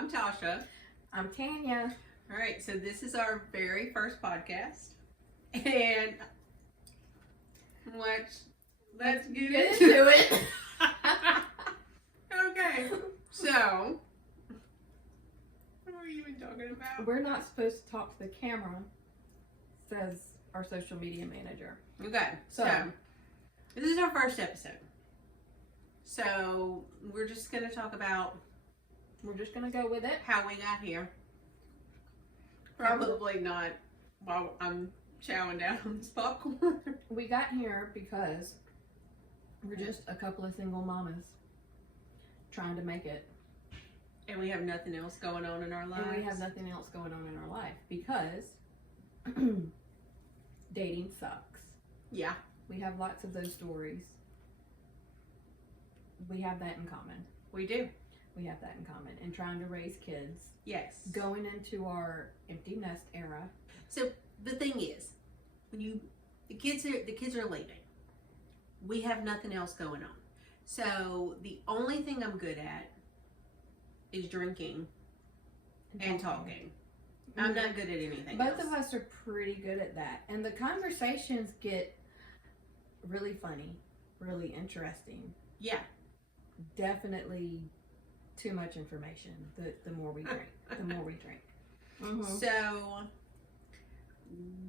I'm Tasha. I'm Tanya. All right, so this is our very first podcast, and let's get into it. Okay, so what are we even talking about? We're not supposed to talk to the camera, says our social media manager. Okay, so this is our first episode. So we're just going to talk about. We're just going to go with it. How we got here. Probably not while I'm chowing down on this popcorn. We got here because we're just a couple of single mamas trying to make it. And we have nothing else going on in our lives. And we have nothing else going on in our life because dating sucks. Yeah. We have lots of those stories. We have that in common. We do. We have that in common. And trying to raise kids. Yes. Going into our empty nest era. So the thing is, when the kids are leaving. We have nothing else going on. So the only thing I'm good at is drinking and talking. I'm not good at anything else. Both of us are pretty good at that. And the conversations get really funny, really interesting. Yeah. Definitely too much information the more we drink. The more we drink. Mm-hmm. So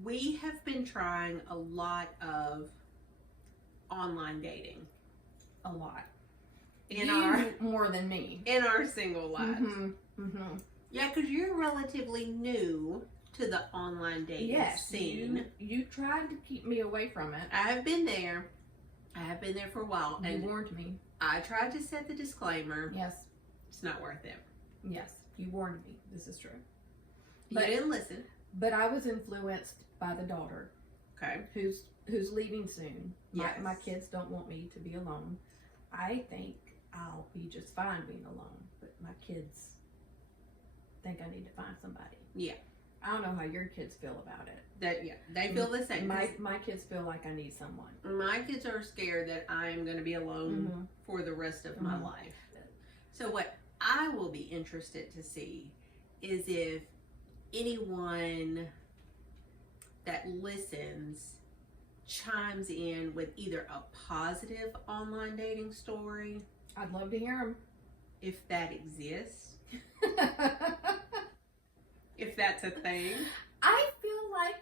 we have been trying a lot of online dating. A lot. More than me. In our single lives. Mm-hmm. Mm-hmm. Yeah, because you're relatively new to the online dating scene. You tried to keep me away from it. I have been there. I have been there for a while. You and warned me. I tried to set the disclaimer. Yes. It's not worth it. Yes, you warned me. This is true. You didn't listen. But I was influenced by the daughter. Okay. Who's leaving soon. Yes. My kids don't want me to be alone. I think I'll be just fine being alone. But my kids think I need to find somebody. Yeah. I don't know how your kids feel about it. They feel the same. My kids feel like I need someone. My kids are scared that I'm going to be alone for the rest of my life. So what I will be interested to see is if anyone that listens chimes in with either a positive online dating story. I'd love to hear them. If that exists. If that's a thing. I feel like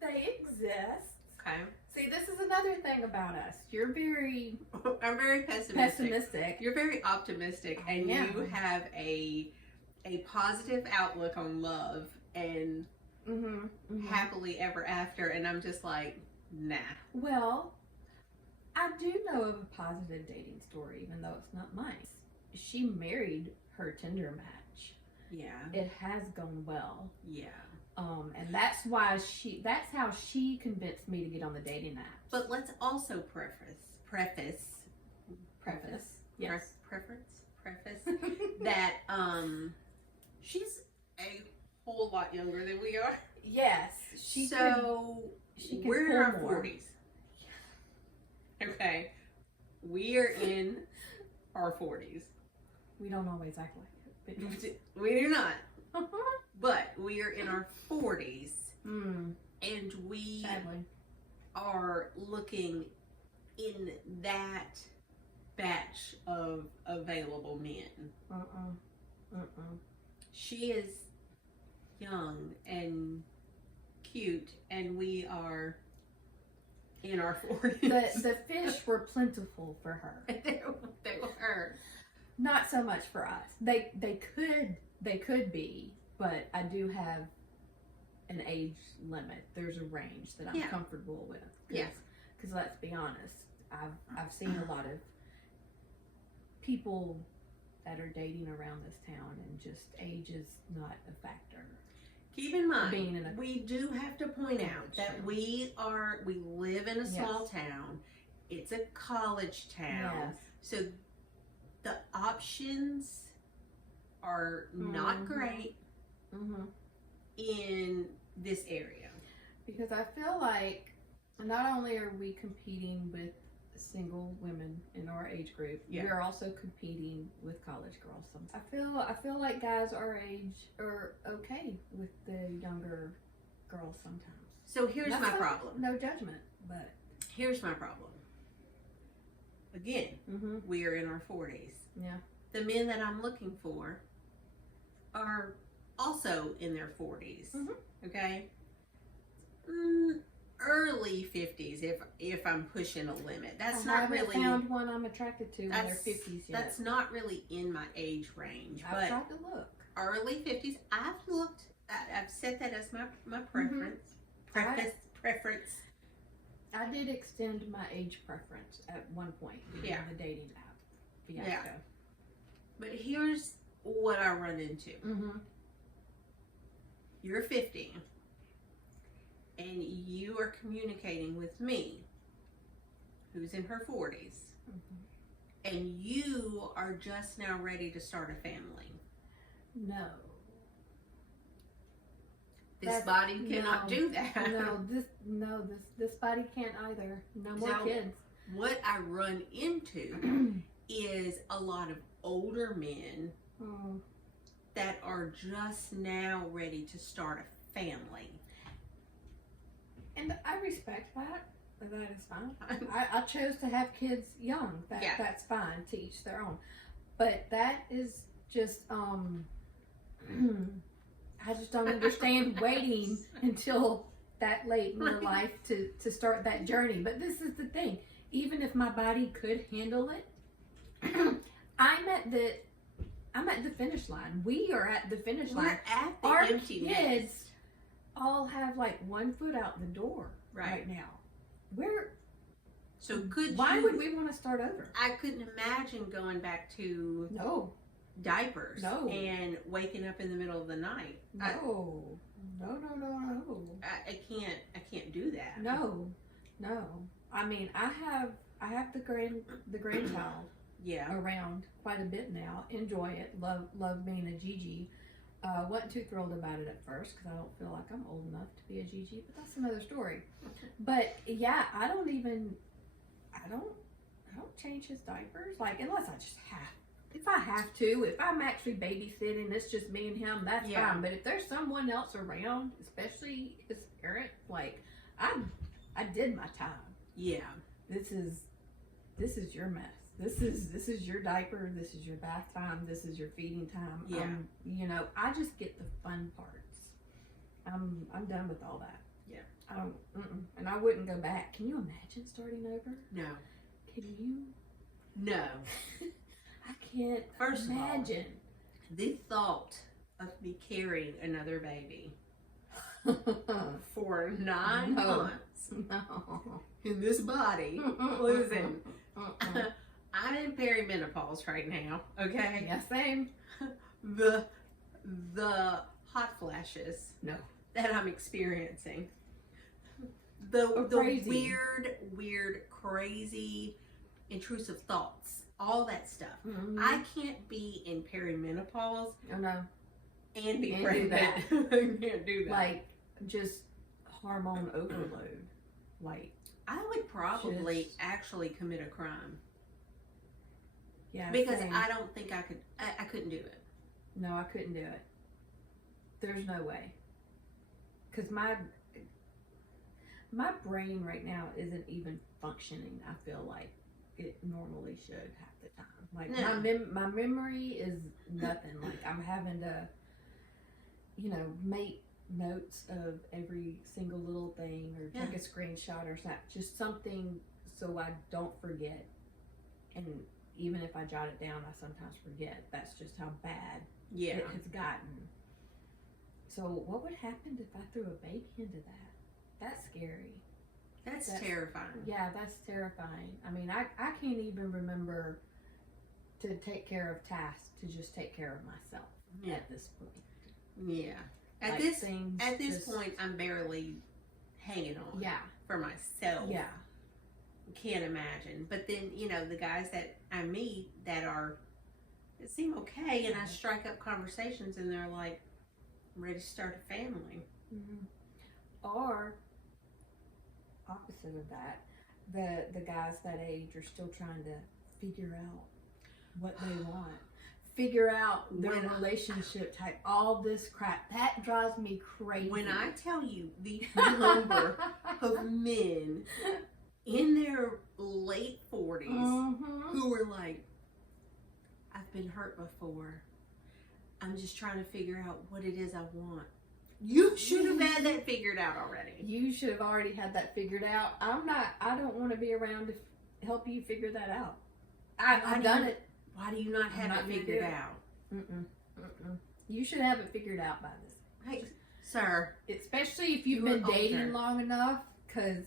they exist. Okay. See, this is another thing about us. I'm very pessimistic. You're very optimistic, and Yeah. you have a positive outlook on love and happily ever after, and I'm just like, nah. Well, I do know of a positive dating story, even though it's not mine. She married her Tinder match. Yeah. It has gone well. Yeah. And that's how she convinced me to get on the dating app. But let's also preface Yes. preface that she's a whole lot younger than we are. Yes. We're in our 40s. Okay. We are in our 40s. We don't always act like it. We do not. But we are in our 40s. And we Sadly are looking in that batch of available men. She is young and cute, and we are in our 40s. The fish were plentiful for her. They were. Not so much for us. They could be, but I do have an age limit. There's a range that I'm comfortable with. Because let's be honest, I've seen a lot of people that are dating around this town, and just age is not a factor. Keep in mind, we do have to point out that we live in a small town. It's a college town. Yes. So the options are not great in this area. Because I feel like not only are we competing with single women in our age group. Yeah. We're also competing with college girls. I feel like guys our age are okay with the younger girls sometimes. So here's my problem. No judgment, but here's my problem. Again, we are in our 40s. Yeah. The men that I'm looking for are also in their 40s. Okay. Early 50s, if I'm pushing a limit. That's not really. I haven't found one I'm attracted to in their 50s yet. That's not really in my age range. I've tried to look. Early 50s, I've looked. I've set that as my preference. Preference. I did extend my age preference at one point in the dating app fiasco. Yeah. But here's what I run into. You're 50, and you are communicating with me, who's in her 40s, and you are just now ready to start a family. No. This body cannot do that. This body can't either. No more kids. What I run into is a lot of older men that are just now ready to start a family. And I respect that. That is fine. I chose to have kids young. That's fine, to each their own. But that is just I just don't understand waiting until that late in your life to start that journey. But this is the thing. Even if my body could handle it, I'm at the finish line. We are at the finish line. We're at the Our empty kids nest. all have like one foot out the door right now. Why would we want to start over? I couldn't imagine going back to diapers and waking up in the middle of the night. No. I can't do that. No. I mean, I have the grandchild around quite a bit now. Enjoy it. Love being a Gigi. Wasn't too thrilled about it at first because I don't feel like I'm old enough to be a Gigi, but that's another story. But yeah, I don't change his diapers, like, unless I just have. If I have to, if I'm actually babysitting, it's just me and him, that's fine. But if there's someone else around, especially his parent, like, I did my time. Yeah. This is your mess. This is your diaper. This is your bath time. This is your feeding time. Yeah. I just get the fun parts. I'm done with all that. Yeah. I don't. And I wouldn't go back. Can you imagine starting over? No. Can you? No. I can't. First imagine. Of all, the thought of me carrying another baby for 9 months in this body, listen. I'm in perimenopause right now, okay? Yeah, same. The hot flashes that I'm experiencing. The weird, crazy, intrusive thoughts, all that stuff. I can't be in perimenopause and be pregnant. I can't do that. Like, just hormone overload. Like, I would probably actually commit a crime. Yeah, because I don't think I could. I couldn't do it. No, I couldn't do it. There's no way. Because my brain right now isn't even functioning. I feel like it normally should half the time. Like my memory is nothing. Like, I'm having to, make notes of every single little thing or take a screenshot or just something so I don't forget. And even if I jot it down, I sometimes forget. That's just how bad it has gotten. So what would happen if I threw a baby into that? That's scary. That's terrifying. Yeah, that's terrifying. I mean, I can't even remember to take care of tasks, to just take care of myself at this point. Yeah. At this point, I'm barely hanging on for myself. Yeah. Can't imagine. But then, the guys that I meet that seem okay, and I strike up conversations and they're like, I'm ready to start a family. Or, opposite of that, the guys that age are still trying to figure out what they want, figure out their relationship type, all this crap. That drives me crazy. When I tell you the number of men in their late 40s who are like, I've been hurt before. I'm just trying to figure out what it is I want. You should have had that figured out already. You should have already had that figured out. I don't want to be around to help you figure that out. I've done it. Why do you not have it figured out? You should have it figured out by this. Hey, sir. Especially if you've been dating long enough, because,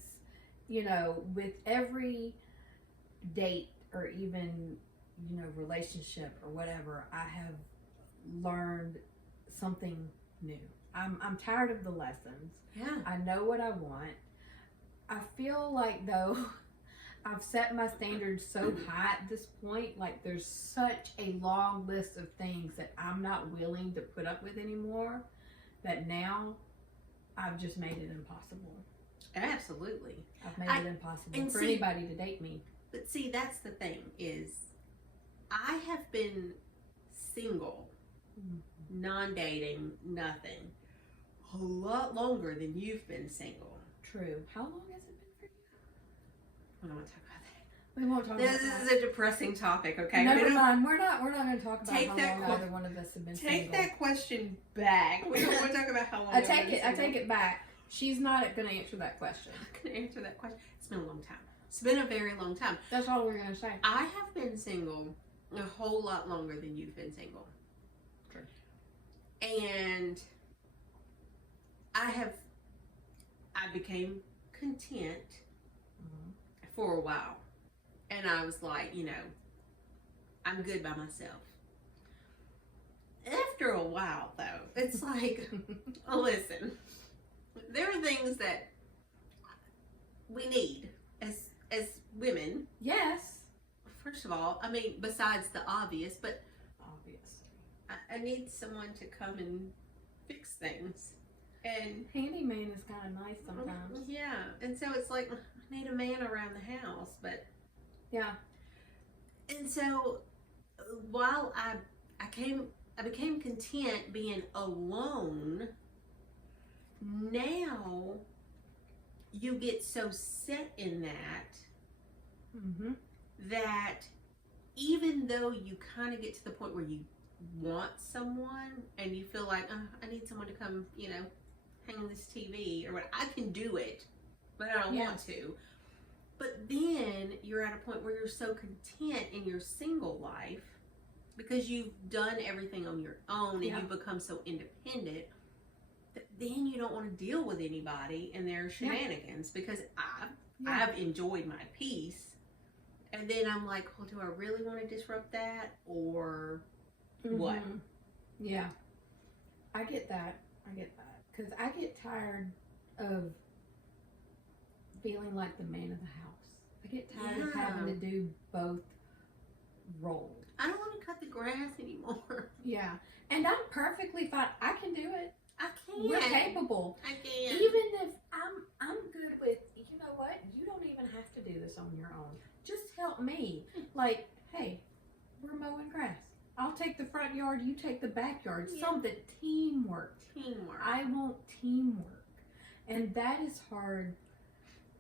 you know, with every date or even, you know, relationship or whatever, I have learned something new. I'm tired of the lessons. Yeah. I know what I want. I feel like, though, I've set my standards so high at this point. Like, there's such a long list of things that I'm not willing to put up with anymore, that now I've just made it impossible. Absolutely. I've made it impossible for anybody to date me. But see, that's the thing, is I have been single, non-dating, nothing, a lot longer than you've been single. True. How long has it been for you? I don't want to talk about that. We won't talk about that. This is a depressing topic, okay? Never mind. We're not going to talk about Take how that long either one of us have been single. Take that question back. We don't want to talk about how long I take it back. She's not going to answer that question. I'm going to answer that question. It's been a long time. It's been a very long time. That's all we're going to say. I have been single a whole lot longer than you've been single. True. And I became content for a while. And I was like, you know, I'm good by myself. After a while, though, it's like, oh, listen, there are things that we need as women. Yes. First of all, I mean, besides the obvious, but obviously, I need someone to come and fix things. And handyman is kind of nice sometimes. Yeah, and so it's like, I need a man around the house, but yeah. And so while I became content being alone, now you get so set in that that even though you kind of get to the point where you want someone and you feel like, I need someone to come, you know, hang on this TV or what, I can do it, but I don't want to. But then you're at a point where you're so content in your single life because you've done everything on your own and you've become so independent that then you don't want to deal with anybody and their shenanigans because I've enjoyed my peace. And then I'm like, well, do I really want to disrupt that or what? Yeah. I get that. Because I get tired of feeling like the man of the house. I get tired of having to do both roles. I don't want to cut the grass anymore. Yeah. And I'm perfectly fine. I can do it. I can. We're capable. I can. Even if I'm good with, you know what? You don't even have to do this on your own. Just help me. Like, hey, we're mowing grass. I'll take the front yard, you take the backyard. Yeah. Something. Teamwork. I want teamwork. And that is hard.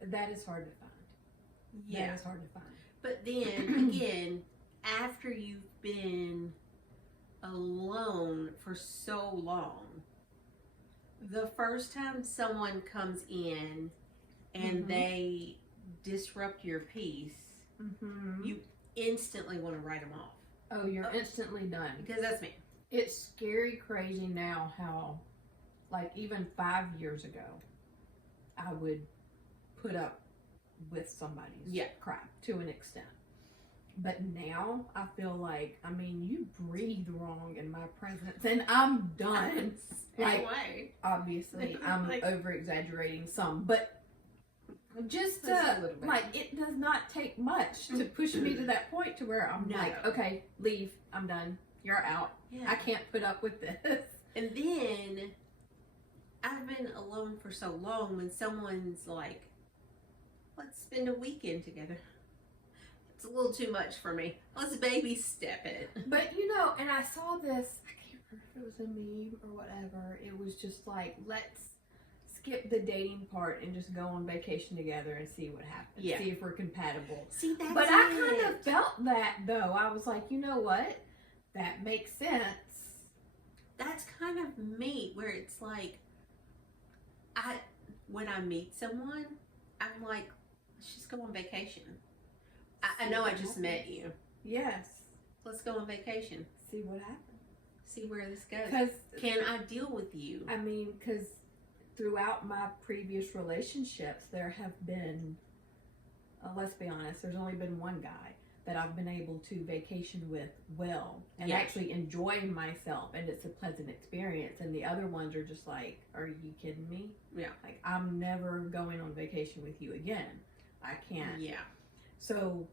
That is hard to find. Yeah. That is hard to find. But then, again, after you've been alone for so long, the first time someone comes in and they disrupt your peace, you instantly want to write them off. Oh, you're instantly done. Because that's me. It's scary crazy now how, like, even 5 years ago, I would put up with somebody's crap to an extent. But now I feel like, I mean, you breathe wrong in my presence and I'm done. Like, obviously, I'm over exaggerating some, but just like, it does not take much to push me to that point to where I'm like, okay, leave, I'm done, you're out. Yeah. I can't put up with this. And then I've been alone for so long when someone's like let's spend a weekend together. It's a little too much for me. Let's baby step it. But and I saw this, I can't remember if it was a meme or whatever. It was just like, let's skip the dating part and just go on vacation together and see what happens. Yeah. See if we're compatible. See, that's But it. I kind of felt that though. I was like, you know what? That makes sense. That's kind of me, where it's like, when I meet someone, I'm like, let's just go on vacation. I know I just met you. Yes. Let's go on vacation. See what happens. See where this goes. 'Cause Can I deal with you? I mean, because throughout my previous relationships, there have been, let's be honest, there's only been one guy that I've been able to vacation with well and Yeah. actually enjoy myself, and it's a pleasant experience. And the other ones are just like, are you kidding me? Yeah. Like, I'm never going on vacation with you again. I can't. Yeah. So,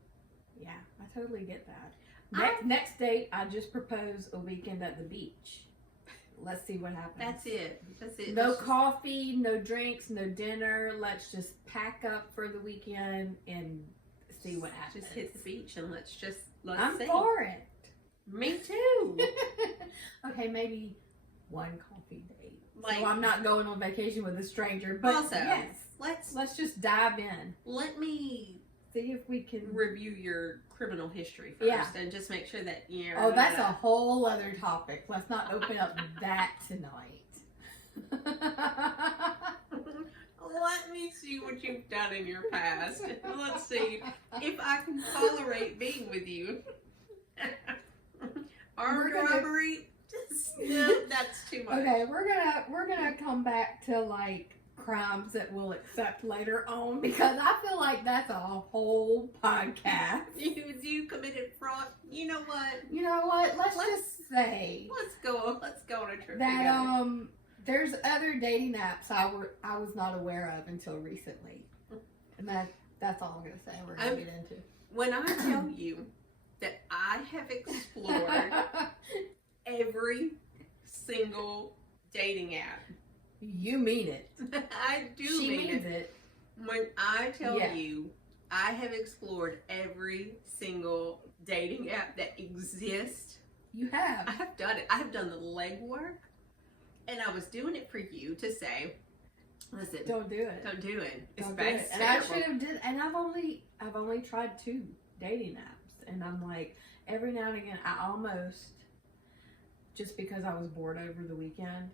yeah, I totally get that. Next date, I just propose a weekend at the beach. Let's see what happens. That's it. That's it. No Let's coffee, no drinks, no dinner. Let's just pack up for the weekend and see what happens. Just hit the beach and let's see. I'm for it. Me too. Okay, maybe one coffee date. Like- So I'm not going on vacation with a stranger, but Also, yes, let's just dive in. let me See if we can. review your criminal history first, Yeah. and just make sure that Oh, that's a whole other topic. Let's not open up that tonight. Let me see what you've done in your past. Let's see if I can tolerate being with you. Armed We're gonna- robbery? No, that's too much. Okay, we're gonna come back to like crimes that we'll accept later on, because I feel like that's a whole podcast. You committed fraud. You know what? You know what? Let's just say Let's go on a trip that together. there's other dating apps I was not aware of until recently, and that's all I'm gonna say. We're gonna get into. When I tell you that I have explored every single dating app, You mean it. I do She mean means it. it. When I tell Yeah. you I have explored every single dating app that exists, You have. I have done it. I have done the legwork, and I was doing it for you to say, listen, Don't do it. don't do it. It's Don't do bad. it. It's And I terrible. should have did. And I've only tried 2 dating apps, and I'm like, every now and again, I almost, just because I was bored over the weekend,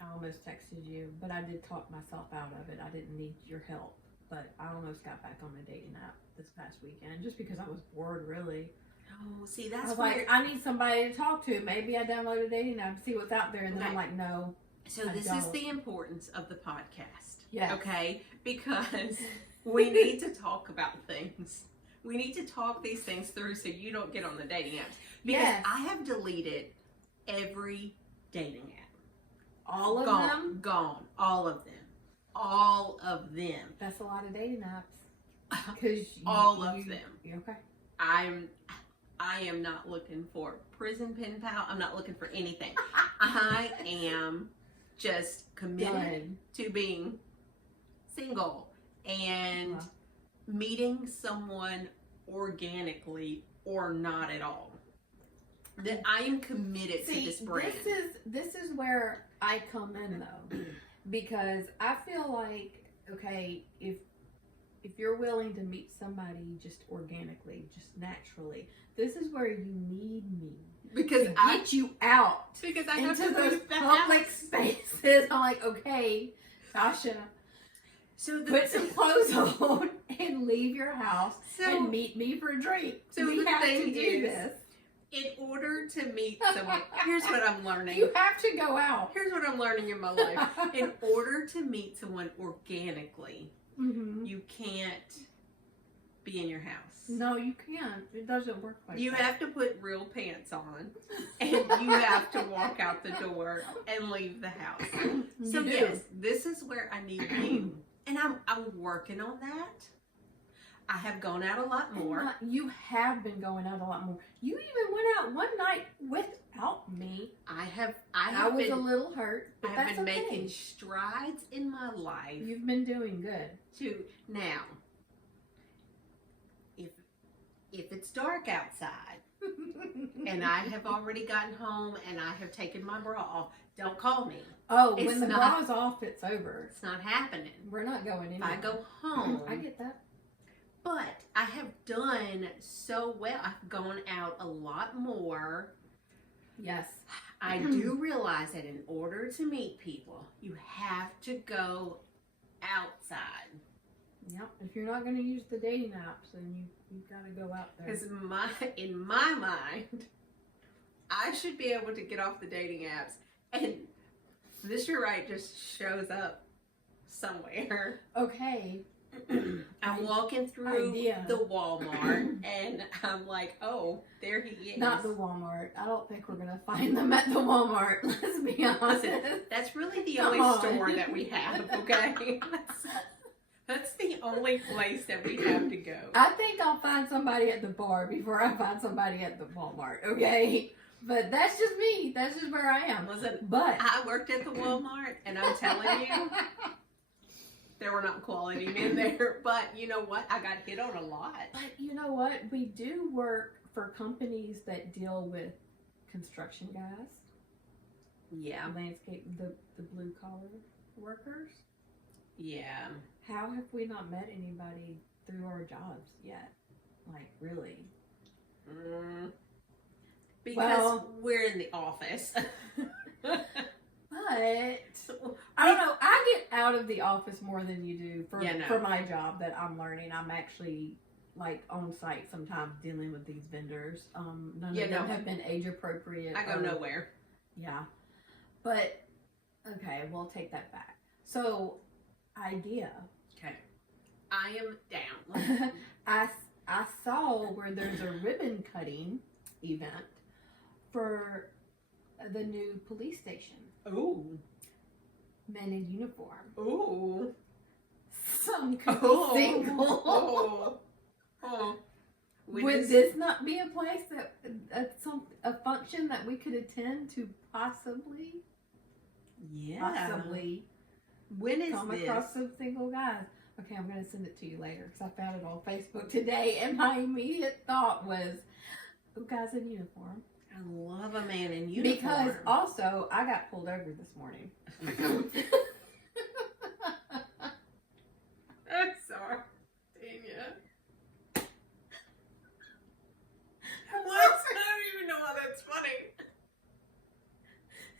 I almost texted you, but I did talk myself out of it. I didn't need your help, but I almost got back on the dating app this past weekend just because I was bored, really. Oh, see, I that's was where. like, I need somebody to talk to. Maybe I download a dating app to see what's out there, and then I'm like, no. So I this is don't. the importance of the podcast. Yes. Okay? Because we need to talk about things. We need to talk these things through so you don't get on the dating apps. Because Yes. I have deleted every dating app. All of Gone. them? Gone. All of them. All of them. That's a lot of dating apps. Because All of them. Okay. I am not looking for prison pen pal. I'm not looking for anything. I am just committed Done. to being single and Wow. meeting someone organically or not at all. That I am committed to this brand. This is where I come in though, because I feel like, okay, if you're willing to meet somebody just organically, just naturally, this is where you need me Because to I get you out because I have into to those leave the public house. spaces. I'm like, okay, Tasha, So put some clothes on and leave your house So- and meet me for a drink. so we the have to thing do is, this. in order to meet someone, here's what I'm learning. You have to go out. Here's what I'm learning in my life. In order to meet someone organically, Mm-hmm. you can't be in your house. No, you can't. It doesn't work like You that. have to put real pants on, and you have to walk out the door and leave the house. So You do. yes, this is where I need you, and I'm working on that. I have gone out a lot more. You have been going out a lot more. You even went out one night without me. I was a little hurt, but I that's have been okay. making strides in my life You've been doing good. to now. if it's dark outside and I have already gotten home and I have taken my bra off, don't call me. Oh, It's when the not- bra's off, it's over. It's not happening. We're not going If anywhere. I go home, I get that. but I have done so well. I've gone out a lot more. Yes. I do realize that in order to meet people, you have to go outside. Yep. If you're not going to use the dating apps, then you've got to go out there. Because in my mind, I should be able to get off the dating apps, and Mr. Right just shows up somewhere. Okay. I'm walking through Idea. the Walmart, and I'm like, oh, there he is. Not the Walmart. I don't think we're going to find them at the Walmart. Let's be honest. Listen, that's really the Come only on. store that we have, okay? That's the only place that we have to go. I think I'll find somebody at the bar before I find somebody at the Walmart, okay? But that's just me. That's just where I am. Listen, But I worked at the Walmart, and I'm telling you, there were not quality men there. But you know what? I got hit on a lot. But you know what? We do work for companies that deal with construction guys, Yeah. landscape, the blue collar workers. Yeah. How have we not met anybody through our jobs yet? Like, really? Because Well- we're in the office. But I don't know. I get out of the office more than you do for my job that I'm learning. I'm actually like on site sometimes dealing with these vendors. None of them have been age appropriate. I go nowhere. Yeah. But okay, we'll take that back. So, idea. Okay. I am down. I saw where there's a ribbon cutting event for the new police station. Ooh. Men in uniform. Ooh. Some could be single. Oh. Would this not be a place that a function that we could attend to possibly When is come this? across some single guys? Okay, I'm gonna send it to you later because I found it on Facebook today, and my immediate thought was, oh, guys in uniform. I love a man in uniform. Because also, I got pulled over this morning. I'm sorry, Tanya. What? I don't even know why that's funny.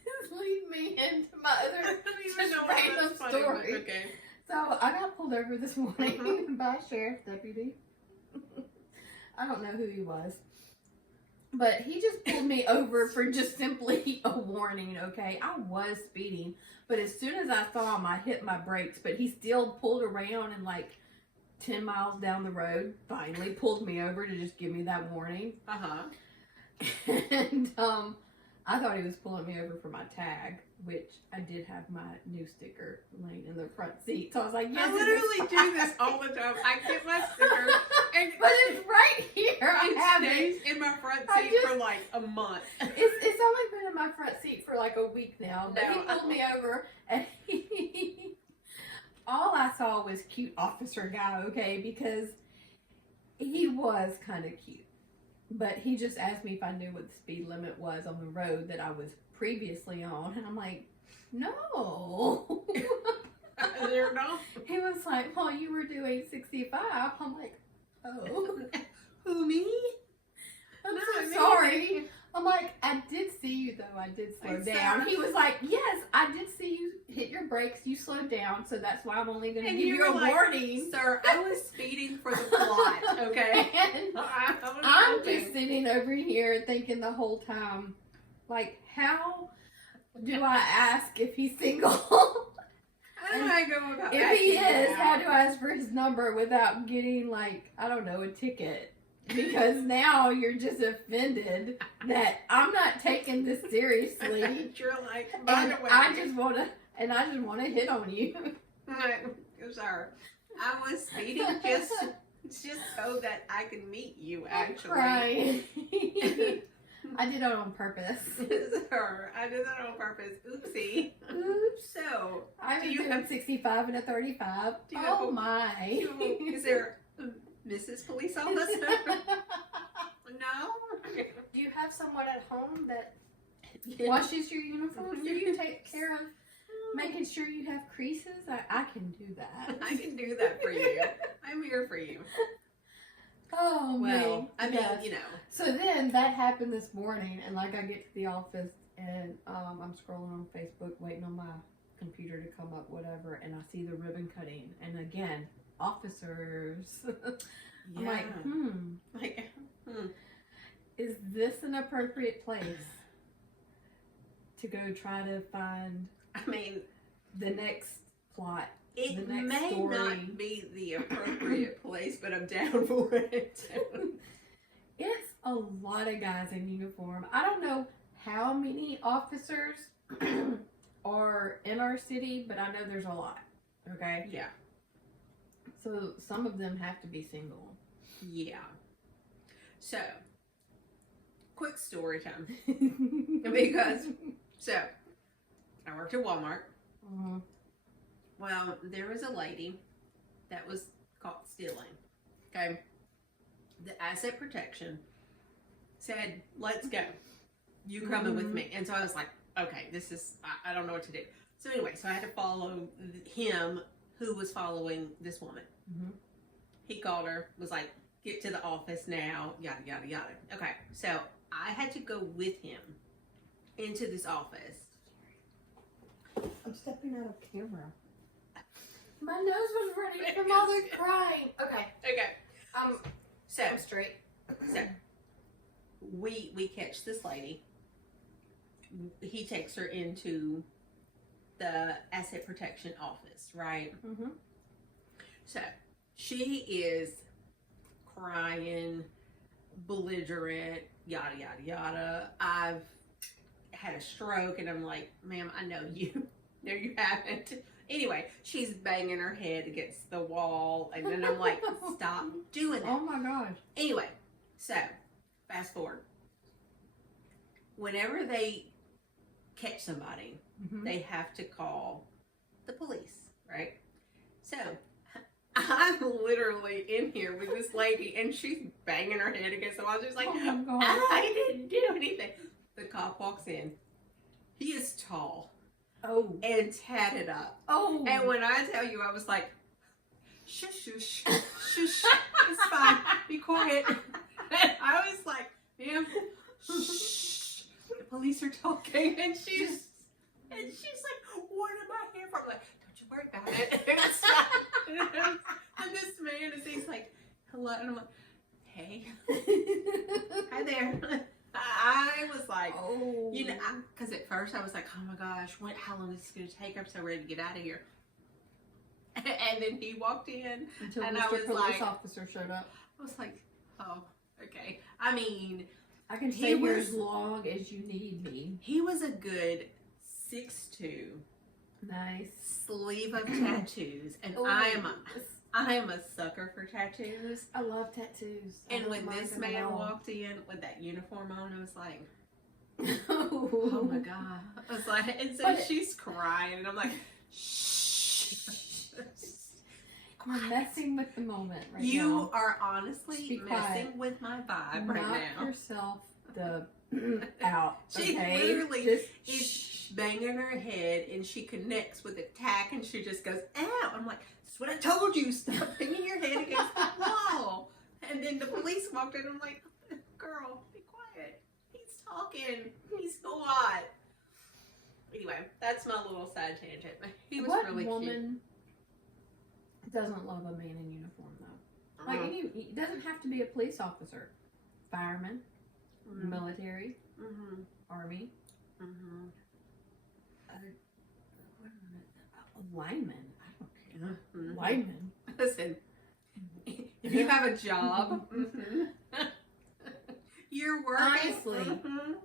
Just lead me into my I other don't even just know why random that's funny. story. But okay. So I got pulled over this morning by a sheriff's deputy. I don't know who he was. But he just pulled me over for just simply a warning, okay? I was speeding, but as soon as I saw him, I hit my brakes, but he still pulled around and like 10 miles down the road, finally pulled me over to just give me that warning. And I thought he was pulling me over for my tag, which I did have my new sticker laying in the front seat. So I was like, yes, I literally do this all the time. I get my sticker, and but it's right here. I have it it. stays in my front I seat just- for like a month. It's only been in my front seat for like a week now. But No, he pulled me over, and all I saw was cute officer guy, okay, because he was kind of cute. But he just asked me if I knew what the speed limit was on the road that I was previously on, and I'm like, no. There no. He was like, well, you were doing 65. I'm like, oh. Who, me? I'm No, so me. sorry. I'm like, I did see you though. I did slow I down. saw. He was like, yes, I did see you hit your brakes. You slowed down, so that's why I'm only going to And give you you a were like, warning. Sir, I was speeding for the plot, okay? And I'm just sitting over here thinking the whole time, like, how do I ask if he's single? How do I go about If he asking is, that? how do I ask for his number without getting, like, I don't know, a ticket? Because now you're just offended that I'm not taking this seriously. You're like, by And the way, I just want to hit on you. I'm sorry. I was speeding just so that I could meet you, actually. Crying. I did it on purpose. Sir, I did that on purpose. Oopsie. Oops. So, I was do you doing have 65 and a 35. Do you have Oh a- my. is there Mrs. Police Officer? No. Do you have someone at home that washes your uniforms? Do you take care of making sure you have creases? I can do that. I can do that for you. I'm here for you. Oh, Well, man. I mean, Yes. you know. So then that happened this morning, and like I get to the office, and I'm scrolling on Facebook, waiting on my computer to come up, whatever, and I see the ribbon cutting, and again, officers. I'm like, is this an appropriate place to go try to find? I mean, the next plot. it the next may story. not be the appropriate place, but I'm down for it. It's a lot of guys in uniform. I don't know how many officers are in our city, but I know there's a lot. Okay? Yeah. So some of them have to be single. Yeah. So, quick story time. Because, so, I worked at Walmart. Mhm. Well, there was a lady that was caught stealing. Okay. The asset protection said, let's go. You coming with me. And so I was like, okay, this is, I don't know what to do. So anyway, so I had to follow him who was following this woman. Mhm. He called her, was like, get to the office now, yada, yada, yada. Okay, so I had to go with him into this office. I'm stepping out of camera. My nose was running from all the crying. Okay. Okay. So, I'm straight. So, we catch this lady. He takes her into the asset protection office, right? Mm-hmm. So, she is crying, belligerent, yada, yada, yada. I've had a stroke, and I'm like, ma'am, I know you. No, you haven't. Anyway, she's banging her head against the wall, and then I'm like, stop doing that. Oh my gosh. Anyway, so fast forward. Whenever they catch somebody, Mm-hmm. they have to call the police, right? So I'm literally in here with this lady, and she's banging her head against the wall. She's like, Oh my God. I didn't do anything. The cop walks in. He is tall Oh. and tatted up. Oh. And when I tell you, I was like, shush, shush, shush, it's fine, be quiet. And I was like, ma'am, shh, the police are talking. And she's like, what am I here for? I'm like, don't you worry about it. It's fine. And this man he's like, hello. And I'm like, hey, hi there. I was like, oh. you know, because at first I was like, oh my gosh, how long is this going to take? I'm so ready to get out of here. And then he walked in, Until and Mr. I was Police like, officer showed up. I was like, oh, okay. I mean, I can he stay here was- as long as you need me. he was a good 6'2", Nice. sleeve of tattoos, and Oh. I am a sucker for tattoos. I love tattoos. I And don't when mind this them man at all. walked in with that uniform on, I was like, oh oh my god. I was like, and so But- she's crying, and I'm like, shh. You're messing with the moment right You now. are honestly Be messing quiet. with my vibe right Knock now. yourself the out. She Okay? literally Just is banging her head, and she connects with a tack, and she just goes, ow. I'm like, that's what I told you. Stop banging your head against the wall. And then the police walked in, and I'm like, girl, be quiet. He's talking. He's so hot. Anyway, that's my little side tangent. He was what really woman doesn't love a man in uniform though? cute. Like it doesn't have to be a police officer, fireman, Mhm. military, Mhm. army, Mhm. a lineman. I don't care. Mhm. Lineman. Listen, if you have a job, mhm, you're working. Honestly. Mhm.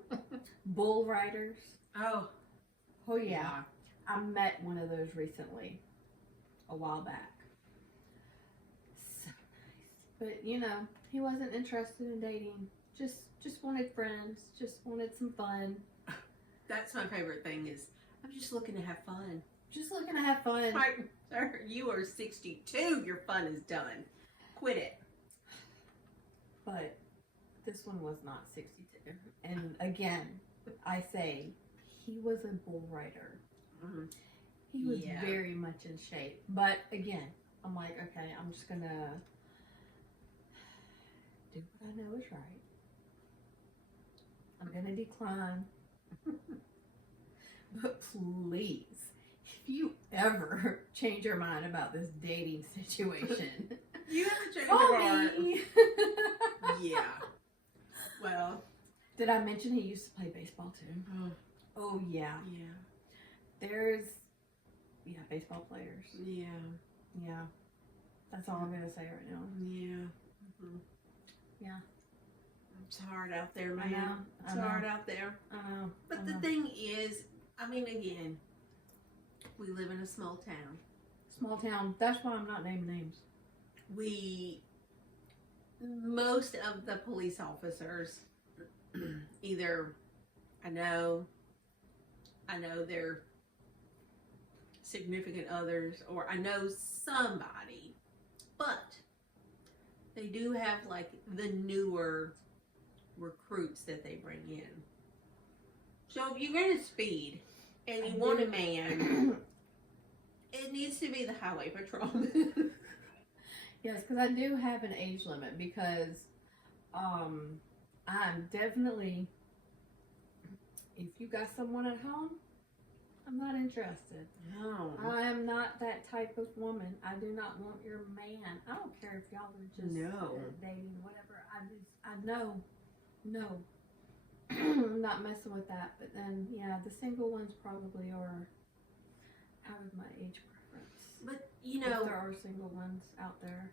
Bull riders. Oh, Oh yeah. I met one of those recently, a while back. So nice. But you know, he wasn't interested in dating. Just wanted friends. Just wanted some fun. That's my favorite thing is, I'm just looking to have fun. Just looking to have fun. Like, sir, you are 62. Your fun is done. Quit it. but this one was not 62. And again, I say he was a bull rider. Mm-hmm. He was very much in shape. But again, I'm like, okay, I'm just gonna do what I know is right. I'm gonna decline. But please, if you ever change your mind about this dating situation, you ever change call your heart? me. Yeah. Well, did I mention he used to play baseball too? Oh yeah. Yeah. There's baseball players. Yeah. Yeah. That's all I'm gonna say right now. Yeah. Mm-hmm. Yeah. It's hard out there, man. I know. It's hard out there. I know. But the thing is, I mean, again, we live in a small town. Small town. That's why I'm not naming names. Most of the police officers, either I know their significant others, or I know somebody, but they do have like the newer recruits that they bring in. So if you're going to speed and you want a man, it needs to be the highway patrolman. Yes, because I do have an age limit because I'm definitely, if you got someone at home, I'm not interested. No. I am not that type of woman. I do not want your man. I don't care if y'all are just dating, whatever. I know. No. I'm not messing with that. But then, yeah, the single ones probably are out of my age preference. But, if there are single ones out there.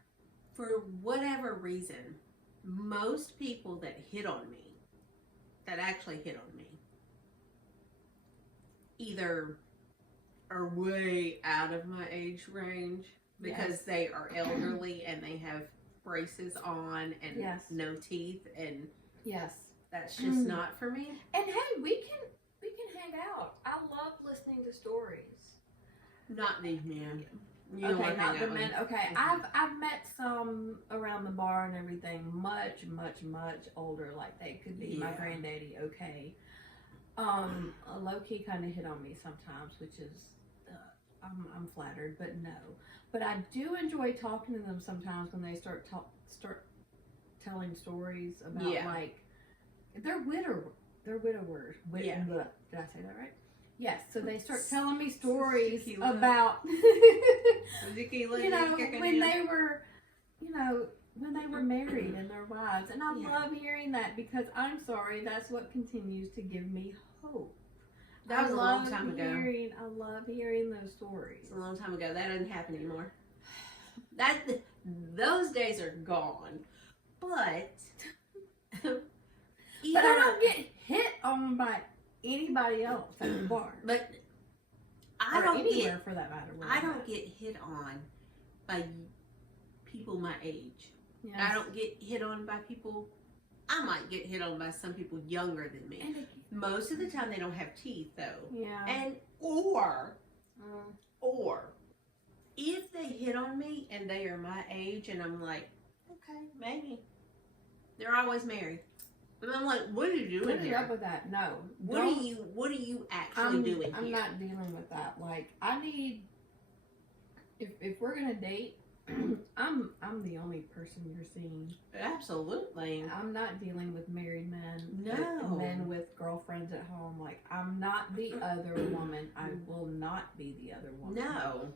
For whatever reason, most people that actually hit on me, either are way out of my age range because they are elderly and they have braces on and no teeth, and that's just not for me. And hey, we can hang out. I love listening to stories. Not these men. Okay, not the men. Okay, I've met some around the bar and everything, much older, like they could be my granddaddy. Okay, low key kind of hit on me sometimes, which is I'm flattered, but no. But I do enjoy talking to them sometimes when they start telling stories about like they're widowers. Did I say that right? Yes, so they start telling me stories about, when they were married and their wives. And I love hearing that because I'm sorry, that's what continues to give me hope. That was a long time ago. I love hearing those stories. It's a long time ago. That doesn't happen anymore. Those days are gone. But I don't get hit on by anybody else at the bar. But I don't get, for that matter. I don't get hit on by people my age. Yes. I don't get hit on by people. I might get hit on by some people younger than me. Most of the time, they don't have teeth, though. Yeah. And or if they hit on me and they are my age, and I'm like, okay, maybe. They're always married. And I'm like, what are you doing here? What is up with that? No. What are you actually doing here? I'm not dealing with that. Like, I need, if we're gonna date, I'm the only person you're seeing. Absolutely. I'm not dealing with married men. No. Men with girlfriends at home. Like, I'm not the other woman. I will not be the other woman. No.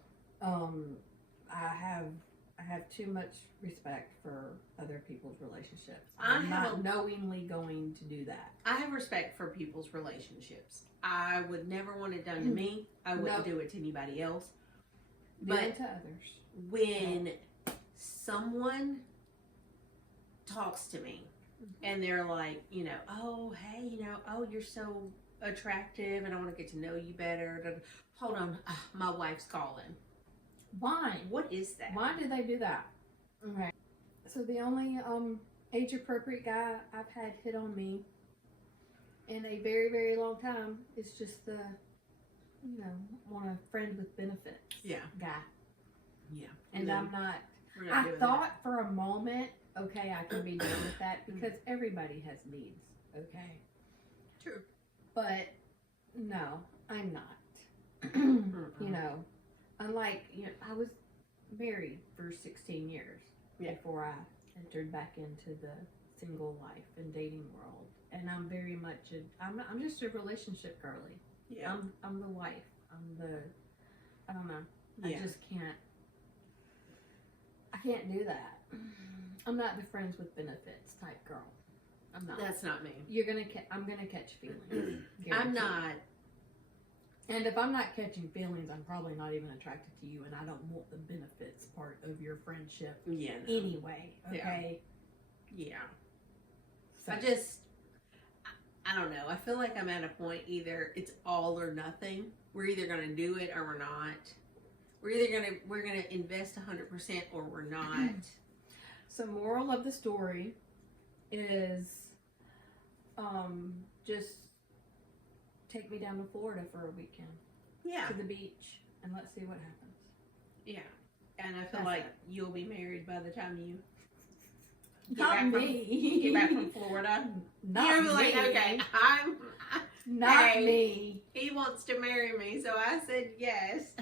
I have too much respect for other people's relationships. I'm not knowingly going to do that. I have respect for people's relationships. I would never want it done to me. I wouldn't do it to anybody else. Do it to others. When someone talks to me and they're like, oh, hey, oh, you're so attractive and I want to get to know you better. Hold on, my wife's calling. Why? What is that? Why do they do that? Okay. So the only age appropriate guy I've had hit on me in a very, very long time is just the, want a friend with benefits guy. Yeah. And I'm not. I thought for a moment okay, I can be down with that because everybody has needs, okay? True. But no, I'm not. You know, unlike, I was married for 16 years before I entered back into the single life and dating world. And I'm very much, I'm just a relationship girly. Yeah. I'm the wife. I don't know. I just can't. I can't do that. I'm not the friends with benefits type girl. I'm not. That's not me. I'm gonna catch feelings. I'm not. And if I'm not catching feelings, I'm probably not even attracted to you, and I don't want the benefits part of your friendship. Yeah. No. Anyway. Okay. Yeah. So. I don't know. I feel like I'm at a point either it's all or nothing. We're either gonna do it or we're not. We're gonna invest 100% or we're not. So moral of the story is, just take me down to Florida for a weekend. Yeah. To the beach, and let's see what happens. Yeah. And I feel like you'll be married by the time you Not me. get back from Florida. Not You're me. like, okay, Not hey, me. He wants to marry me, so I said yes.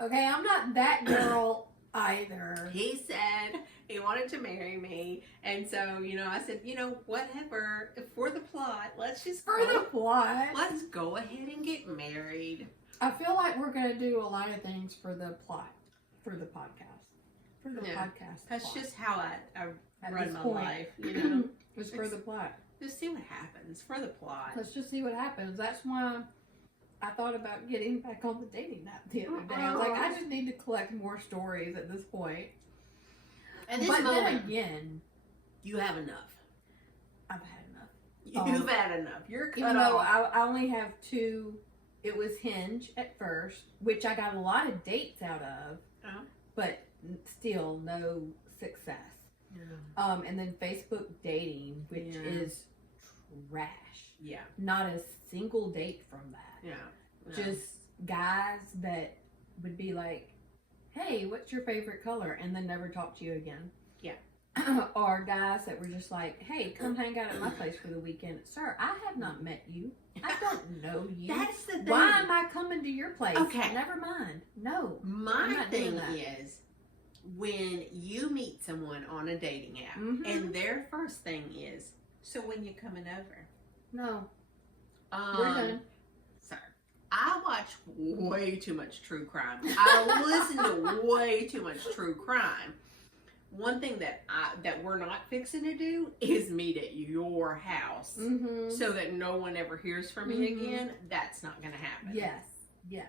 Okay, I'm not that girl either. He said he wanted to marry me, and so, I said, whatever, for the plot, let's go ahead and get married. I feel like we're going to do a lot of things for the plot, for the podcast. For the podcast. That's plot. just how I run my point. life, It's for the plot. Just see what happens, for the plot. Let's just see what happens. That's why I thought about getting back on the dating app the other day. I was like, I just need to collect more stories at this point. At this moment, then again, you have enough. I've had enough. You've had enough. You're cut even off. though I only have 2. It was Hinge at first, which I got a lot of dates out of, but still no success. Yeah. And then Facebook dating, which is trash. Yeah. Not a single date from that. Yeah. No. Just guys that would be like, hey, what's your favorite color? And then never talk to you again. Yeah. Or guys that were just like, hey, come hang out at my place for the weekend. Sir, I have not met you. I don't know you. That's the thing. Why am I coming to your place? Okay. Never mind. No. My thing is, when you meet someone on a dating app, and their first thing is, so when you coming over? No. We're done. Sir, I watch way too much true crime. I listen to way too much true crime. One thing that we're not fixing to do is meet at your house so that no one ever hears from me again. That's not going to happen. Yes. Yes.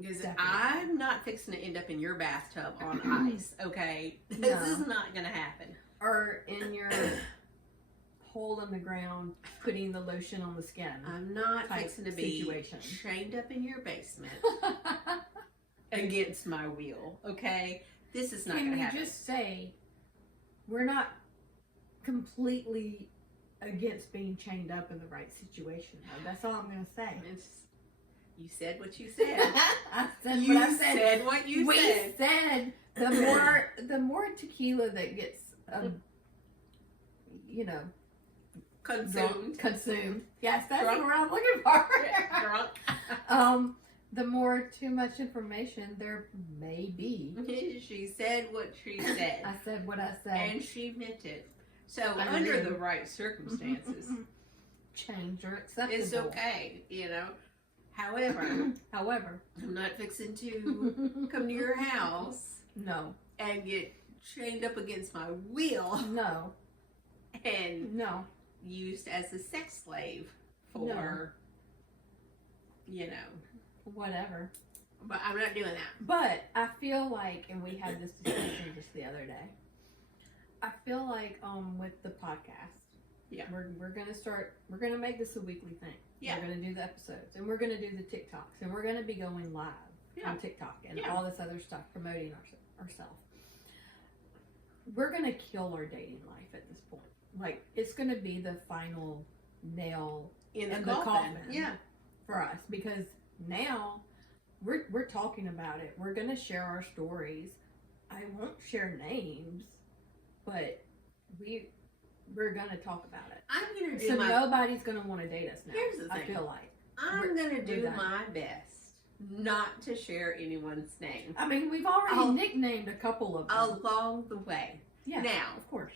Because I'm not fixing to end up in your bathtub on ice, okay? This is not going to happen. Or in your hole in the ground, putting the lotion on the skin. I'm not fixing to be chained up in your basement against my will, okay? This is not going to happen. Can we just say, we're not completely against being chained up in the right situation, though. That's all I'm going to say. You said what you said. I said what I said. You said what you said. We said the more tequila that gets, consumed. Yes, that's Drunk. the word I'm looking for. Drunk. The more too much information there may be. She said what she said. I said what I said. And she meant it. So under the right circumstances, change or acceptable. it's okay, However, I'm not fixing to come to your house. No. And get chained up against my will. No. And used as a sex slave for, whatever. But I'm not doing that. But I feel like, and we had this discussion just the other day, I feel like with the podcast, we're gonna make this a weekly thing. Yeah. We're gonna do the episodes, and we're gonna do the TikToks, and we're gonna be going live on TikTok and all this other stuff, promoting ourselves. We're gonna kill our dating life at this point. Like, it's gonna be the final nail in the coffin. Yeah. For us, because now we're talking about it. We're gonna share our stories. I won't share names, but we're gonna talk about it. I'm gonna do So my. nobody's gonna want to date us now. Here's the I thing. feel like I'm gonna do done. my best not to share anyone's name I mean we've already nicknamed a couple of them along the way. Yeah, Now, of course.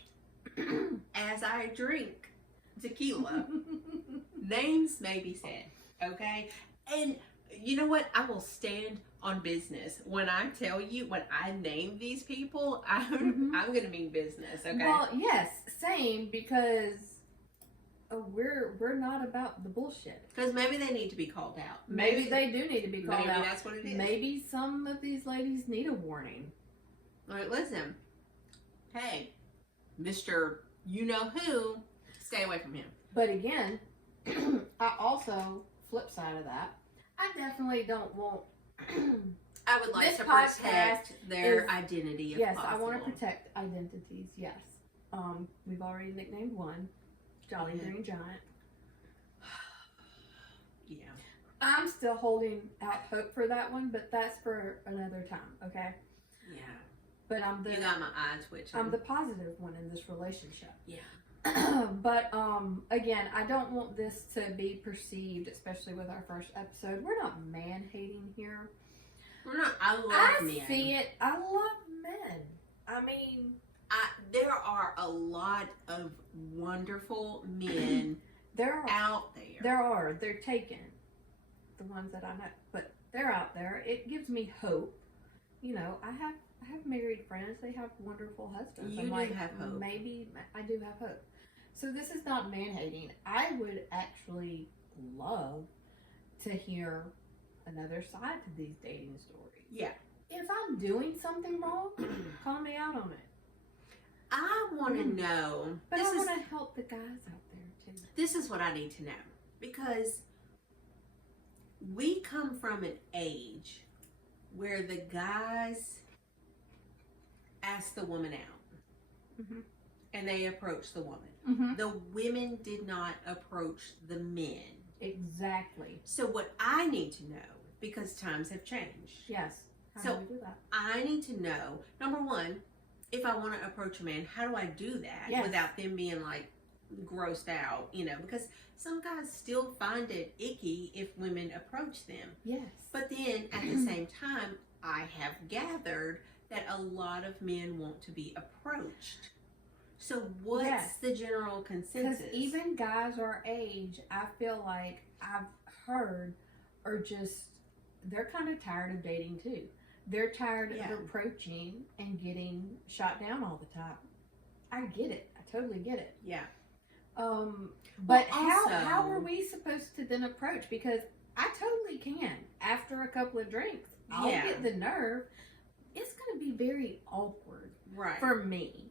as I drink tequila, names may be said, okay? And you know what? I will stand on business. When I tell you, when I name these people, I'm going to mean business, okay? Well, yes, same, because we're not about the bullshit. Because maybe they need to be called out. Maybe they do need to be called out. Maybe that's what it is. Maybe some of these ladies need a warning. All right, listen. Hey, Mr. You-know-who, stay away from him. But again, I also, flip side of that, I definitely don't want... I would like This to podcast protect their is- identity if yes, possible. I want to protect identities, yes. We've already nicknamed one, Jolly Green Giant. Yeah. I'm still holding out hope for that one, but that's for another time, okay? Yeah. But I'm the You got my eye twitching. I'm the positive one in this relationship. Yeah. But again, I don't want this to be perceived, especially with our first episode. We're not man hating here. We're not. I love men. I see it. I love men. I mean, there are a lot of wonderful men there are out there. they're taken, the ones that I know, but they're out there. It gives me hope. You know, I have married friends. They have wonderful husbands. You I'm do like, have hope. Maybe I do have hope. So this is not man hating. I would actually love to hear another side to these dating stories. Yeah. If I'm doing something wrong, call me out on it. I want to know. But I want to help the guys out there too. This is what I need to know, because we come from an age where the guys ask the woman out, and they approach the woman. The women did not approach the men. Exactly. So what I need to know, because times have changed. Yes. How So do we do that? I need to know, number one, if I want to approach a man, how do I do that without them being like grossed out, you know, because some guys still find it icky if women approach them. Yes. But then at the same time, I have gathered that a lot of men want to be approached. So what's the general consensus? Because even guys our age, I feel like I've heard, are just, they're kind of tired of dating too. They're tired of approaching and getting shot down all the time. I get it. I totally get it. Yeah. But also, how are we supposed to then approach? Because I totally can. After a couple of drinks, I'll get the nerve. It's going to be very awkward for me.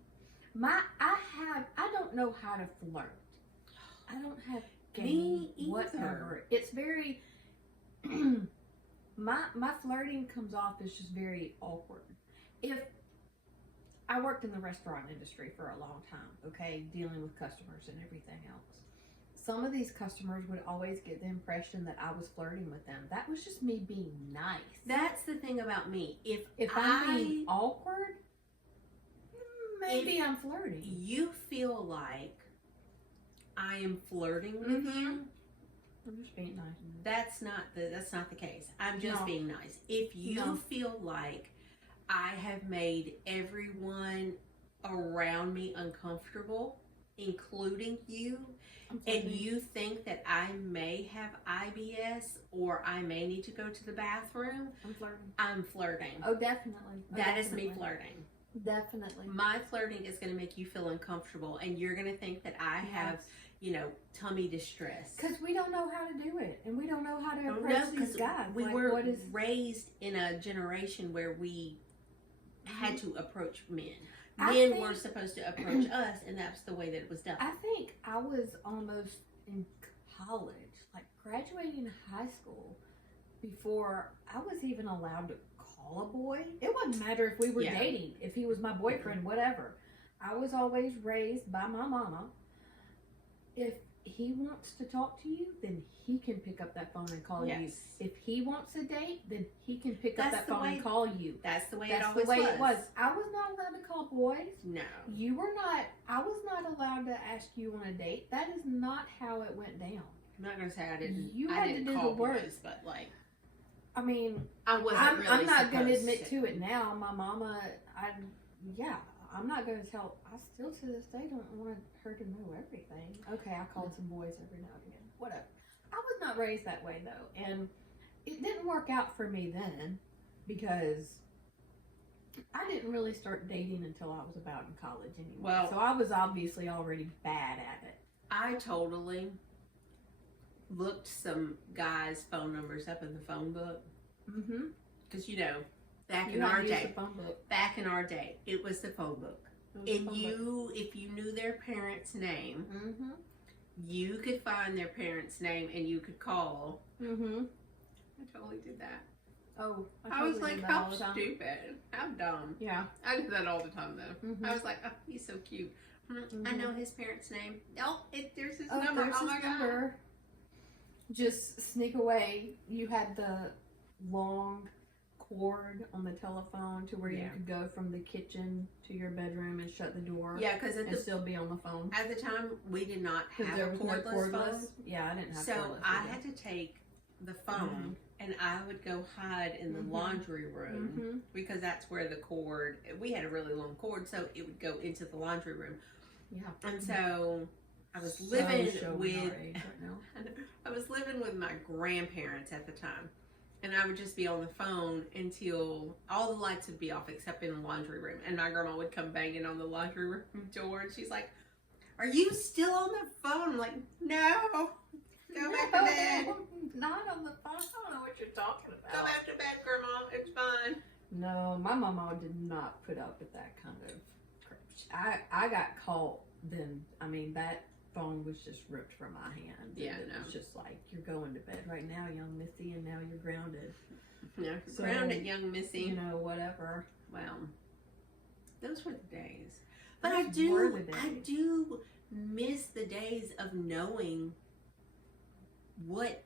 I don't know how to flirt. I don't have game whatsoever. It's very my flirting comes off as just very awkward. If I worked in the restaurant industry for a long time, okay, dealing with customers and everything else. Some of these customers would always get the impression that I was flirting with them. That was just me being nice. That's the thing about me. If I'm being awkward, maybe I'm flirting. You feel like I am flirting with you. I'm just being nice. That's not the case. I'm just being nice. If you feel like I have made everyone around me uncomfortable, including you, and you think that I may have IBS or I may need to go to the bathroom, I'm flirting. Oh, definitely. That is me flirting. Definitely. My flirting is going to make you feel uncomfortable, and you're going to think that I have, you know, tummy distress. Because we don't know how to do it, and we don't know how to approach these guys. We were raised in a generation where we had to approach men. Men were supposed to approach us, and that's the way that it was done. I think I was almost in college, like graduating high school, before I was even allowed to call a boy. It wouldn't matter if we were dating, if he was my boyfriend, whatever. I was always raised by my mama. If he wants to talk to you, then he can pick up that phone and call you. If he wants a date, then he can pick up that phone and call you. That's the way That's it always the way was. it was. I was not allowed to call boys. No. You were not. I was not allowed to ask you on a date. That is not how it went down. I'm not gonna say I didn't. You I had didn't to do call the work. boys, but like, I mean, I wasn't really I'm not going to supposed admit to it now. My mama, I'm not going to tell. I still to this day don't want her to know everything. Okay, I called some boys every now and again. Whatever. I was not raised that way though, and it didn't work out for me then because I didn't really start dating until I was about in college anyway. Well, so I was obviously already bad at it. I totally looked some guys' phone numbers up in the phone book. Mm-hmm. Because back in our day, it was the phone book. And if you knew their parents' name, mm-hmm. you could find their parents' name and you could call. Mm-hmm. I totally did that. Oh, I was like, how stupid, how dumb. Yeah, I did that all the time though. Mm-hmm. I was like, oh, he's so cute. Mm-hmm. I know his parents' name. Oh, there's his number. There's his my God. Just sneak away. You had the long cord on the telephone to where you could go from the kitchen to your bedroom and shut the door. Yeah, because still be on the phone. At the time, we did not have a cordless phone. Yeah, I didn't have. So I had to take the phone and I would go hide in the laundry room because that's where the cord. We had a really long cord, so it would go into the laundry room. Yeah, and so I was living I was living with my grandparents at the time, and I would just be on the phone until all the lights would be off except in the laundry room, and my grandma would come banging on the laundry room door, and she's like, "Are you still on the phone?" I'm like, "No, go back to bed." Not on the phone. I don't know what you're talking about. Go back to bed, Grandma. It's fine. No, my mama did not put up with that kind of crap. I got caught then. I mean, that phone was just ripped from my hand. Yeah, it was just like, you're going to bed right now, young Missy, and now you're grounded. Yeah, so, grounded, young Missy. Whatever. Well, those were the days. But I do miss the days of knowing what,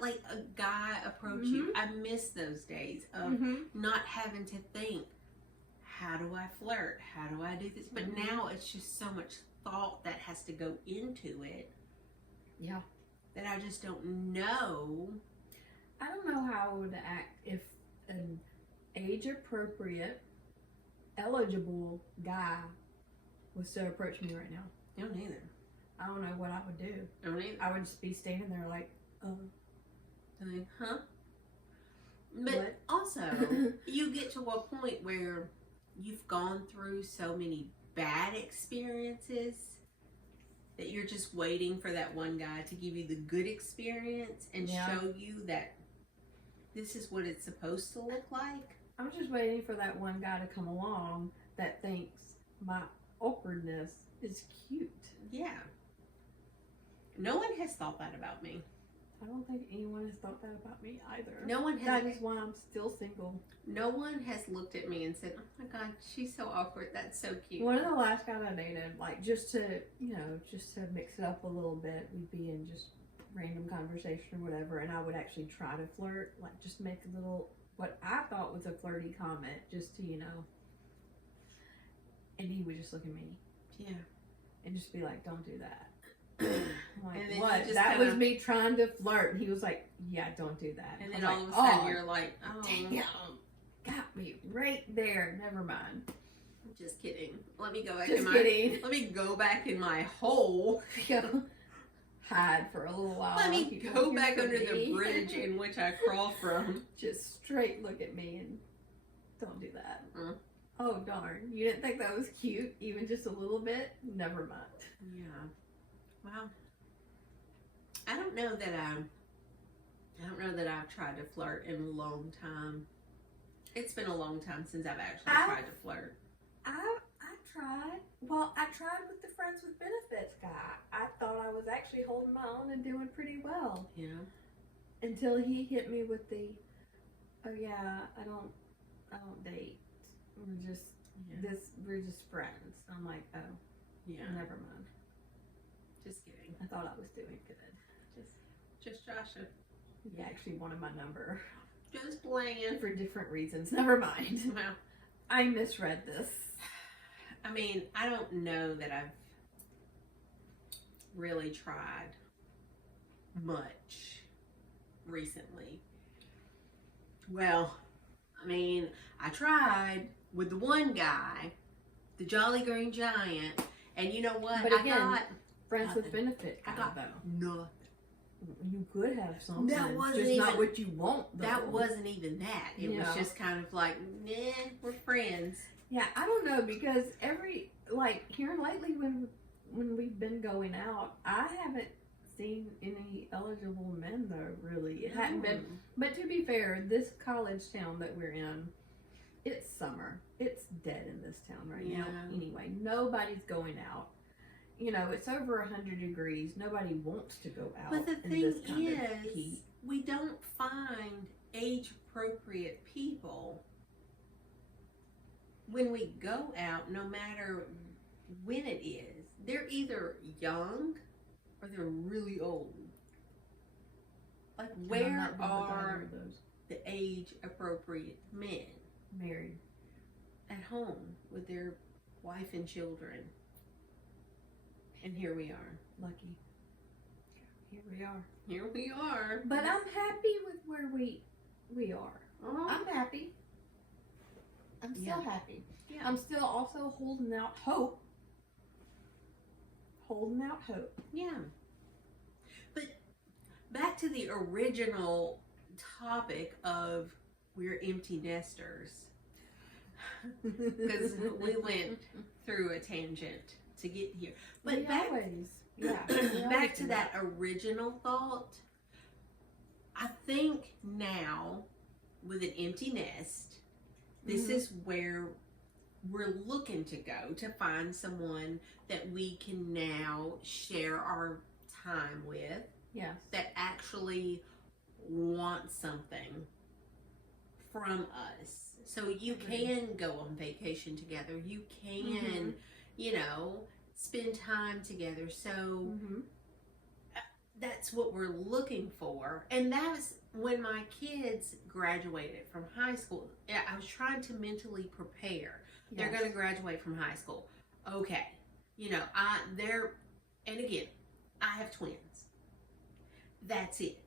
like a guy approach you. I miss those days of not having to think, how do I flirt? How do I do this? But now it's just so much thought that has to go into it. Yeah. That I just don't know. I don't know how I would act if an age-appropriate, eligible guy was to approach me right now. I don't either. I don't know what I would do. I don't either. I would just be standing there like, like, huh? But what? Also, you get to a point where you've gone through so many bad experiences that you're just waiting for that one guy to give you the good experience and show you that this is what it's supposed to look like. I'm just waiting for that one guy to come along that thinks my awkwardness is cute. Yeah. No one has thought that about me. I don't think anyone has thought that about me either. No one has. That is why I'm still single. No one has looked at me and said, "Oh my God, she's so awkward. That's so cute." One of the last guys I dated, like just to mix it up a little bit, we'd be in just random conversation or whatever, and I would actually try to flirt, like just make a little what I thought was a flirty comment, just to and he would just look at me, and just be like, "Don't do that." I'm like, what? That was me trying to flirt. And he was like, yeah, don't do that. And then all of a sudden you're like, oh, damn, got me right there. Never mind. I'm just kidding. Let me go back let me go back in my hole. Hide for a little while. Let me go back under the bridge in which I crawl from. Just straight look at me and don't do that. Oh, darn. You didn't think that was cute, even just a little bit? Never mind. Yeah. Well, I don't know that I've tried to flirt in a long time. It's been a long time since I've actually tried to flirt. I tried. Well, I tried with the Friends with Benefits guy. I thought I was actually holding my own and doing pretty well. Yeah. Until he hit me with the, oh yeah, I don't date. We're just friends. I'm like, oh, yeah, never mind. Just kidding. I thought I was doing good. Just Joshua. You actually wanted my number Just playing. for different reasons. Never mind. Well, I misread this. I mean, I don't know that I've really tried much recently. Well, I mean, I tried with the one guy, the Jolly Green Giant, and you know what? But again, I got friends with nothing. benefit. I got though. nothing. You could have something. That wasn't just even, not what you want. Though. That wasn't even that. It was just kind of like, nah, we're friends. Yeah, I don't know because here lately when we've been going out, I haven't seen any eligible men though. Really, it hadn't been. But to be fair, this college town that we're in, it's summer. It's dead in this town right now. Anyway, nobody's going out. You know, it's over 100 degrees. Nobody wants to go out. But the in thing this kind is, of heat. we don't find age-appropriate people when we go out, no matter when it is. They're either young or they're really old. Like, where are the age-appropriate men? Married. At home with their wife and children. And here we are. Lucky. Here we are. Here we are. But I'm happy with where we are. I'm happy. I'm still happy. Yeah. I'm still also holding out hope. Yeah. But back to the original topic of we're empty nesters. Because we went through a tangent to get here. But back to that original thought, I think now with an empty nest, this is where we're looking to go to find someone that we can now share our time with. Yes. That actually wants something from us. So you can go on vacation together. You can, you know, spend time together. So that's what we're looking for. And that was when my kids graduated from high school. I was trying to mentally prepare. Yes. They're going to graduate from high school. Okay. You know, and again, I have twins. That's it.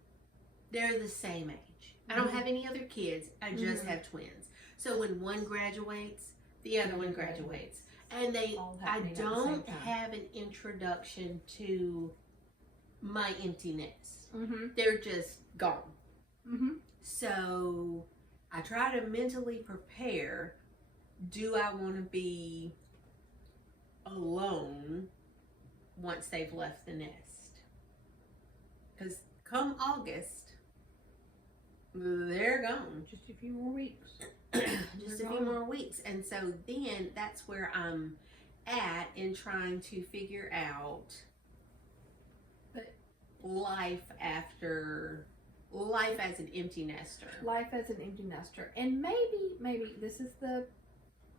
They're the same age. I don't have any other kids. I just have twins. So when one graduates, the other one graduates. And I don't have an introduction to my emptiness. They're just gone. So I try to mentally prepare. Do I want to be alone once they've left the nest? Because come August, they're gone. Just a few more weeks. Just a few more weeks. And so then that's where I'm at in trying to figure out life as an empty nester. Life as an empty nester. And maybe this is the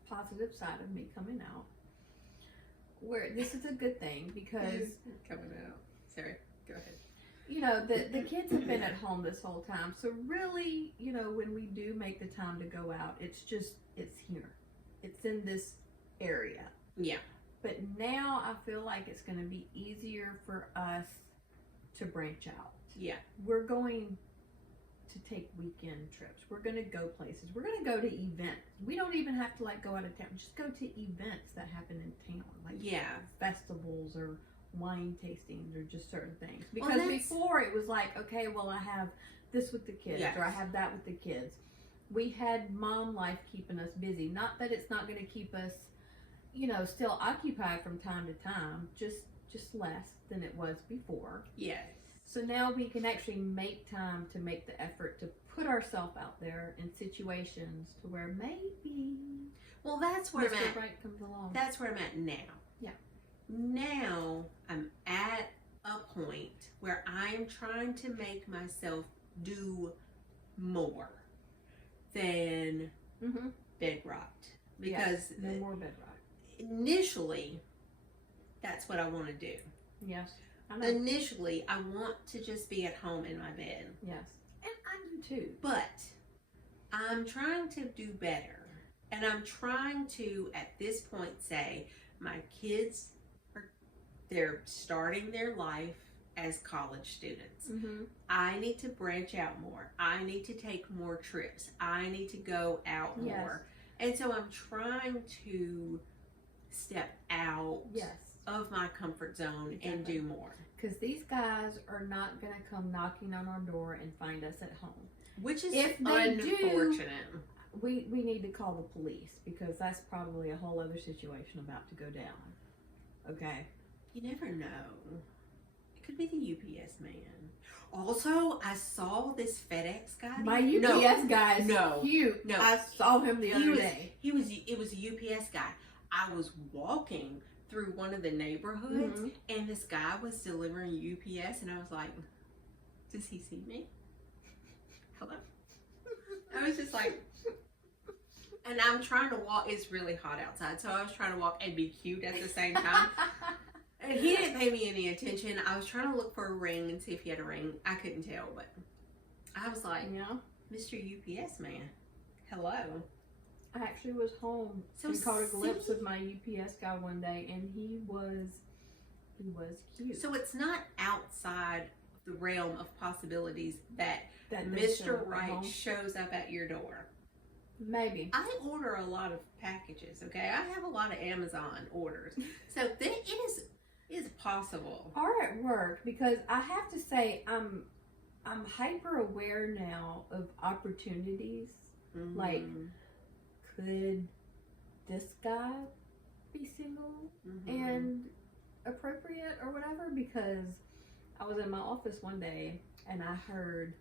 positive side of me coming out. Where this is a good thing because coming out. Sorry, go ahead. You know, the kids have been at home this whole time. So really, you know, when we do make the time to go out, it's here. It's in this area. Yeah. But now I feel like it's going to be easier for us to branch out. Yeah. We're going to take weekend trips. We're going to go places. We're going to go to events. We don't even have to go out of town. Just go to events that happen in town. Like festivals or wine tastings or just certain things. Because before it was like, okay, well, I have this with the kids or I have that with the kids. We had mom life keeping us busy. Not that it's not going to keep us, you know, still occupied from time to time, just less than it was before. Yes. So now we can actually make time to make the effort to put ourselves out there in situations to where maybe that's where Mr. Right comes along. That's where I'm at now. Yeah. Now I'm at a point where I'm trying to make myself do more than bed rot. Because no more bed rot. Initially, that's what I want to do. Yes. I know. Initially, I want to just be at home in my bed. Yes. And I do too. But I'm trying to do better. And I'm trying to, at this point, say, my kids they're starting their life as college students. Mm-hmm. I need to branch out more. I need to take more trips. I need to go out more. And so I'm trying to step out of my comfort zone and do more. Because these guys are not going to come knocking on our door and find us at home. Which is if unfortunate. We need to call the police, because that's probably a whole other situation about to go down. Okay? You never know. It could be the UPS man. Also, I saw this FedEx guy. My UPS guy is cute. No, I saw him the other day. It was a UPS guy. I was walking through one of the neighborhoods, and this guy was delivering UPS, and I was like, does he see me? Hello? I was just like, and I'm trying to walk. It's really hot outside, so I was trying to walk and be cute at the same time. And he didn't pay me any attention. I was trying to look for a ring and see if he had a ring. I couldn't tell, but I was like, Mr. UPS man, hello. I actually was home and caught a glimpse of my UPS guy one day, and he was cute. So it's not outside the realm of possibilities that Mr. Right shows up at your door. Maybe. I order a lot of packages, okay? I have a lot of Amazon orders. So it is possible. Or at work, because I have to say I'm hyper aware now of opportunities. Mm-hmm. Like, could this guy be single and appropriate or whatever? Because I was in my office one day and I heard,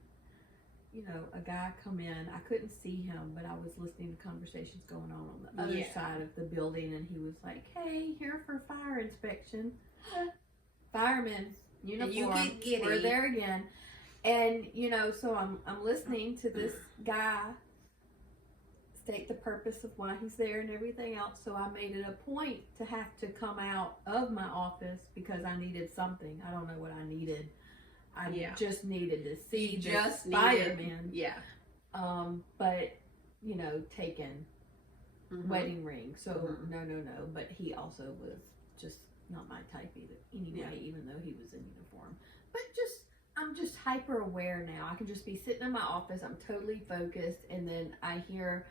a guy come in. I couldn't see him, but I was listening to conversations going on the other side of the building, and he was like, "Hey, here for fire inspection." Fireman uniform. You get giddy. We're there again. And so I'm listening to this guy state the purpose of why he's there and everything else. So I made it a point to have to come out of my office because I needed something. I don't know what I needed. I just needed to see this fireman. Yeah. But taken wedding ring. So no. But he also was just not my type either. Anyway, even though he was in uniform. But I'm just hyper aware now. I can just be sitting in my office. I'm totally focused, and then I hear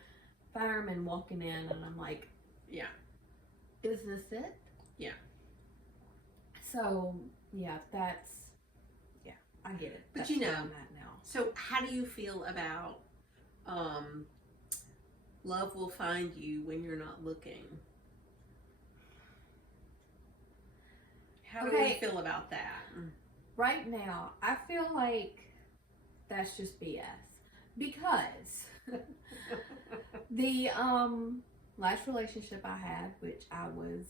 firemen walking in, and I'm like, is this it? Yeah. So I get it. But that's where I'm at now. So how do you feel about love will find you when you're not looking? How do we feel about that? Right now, I feel like that's just BS. Because the last relationship I had, which I was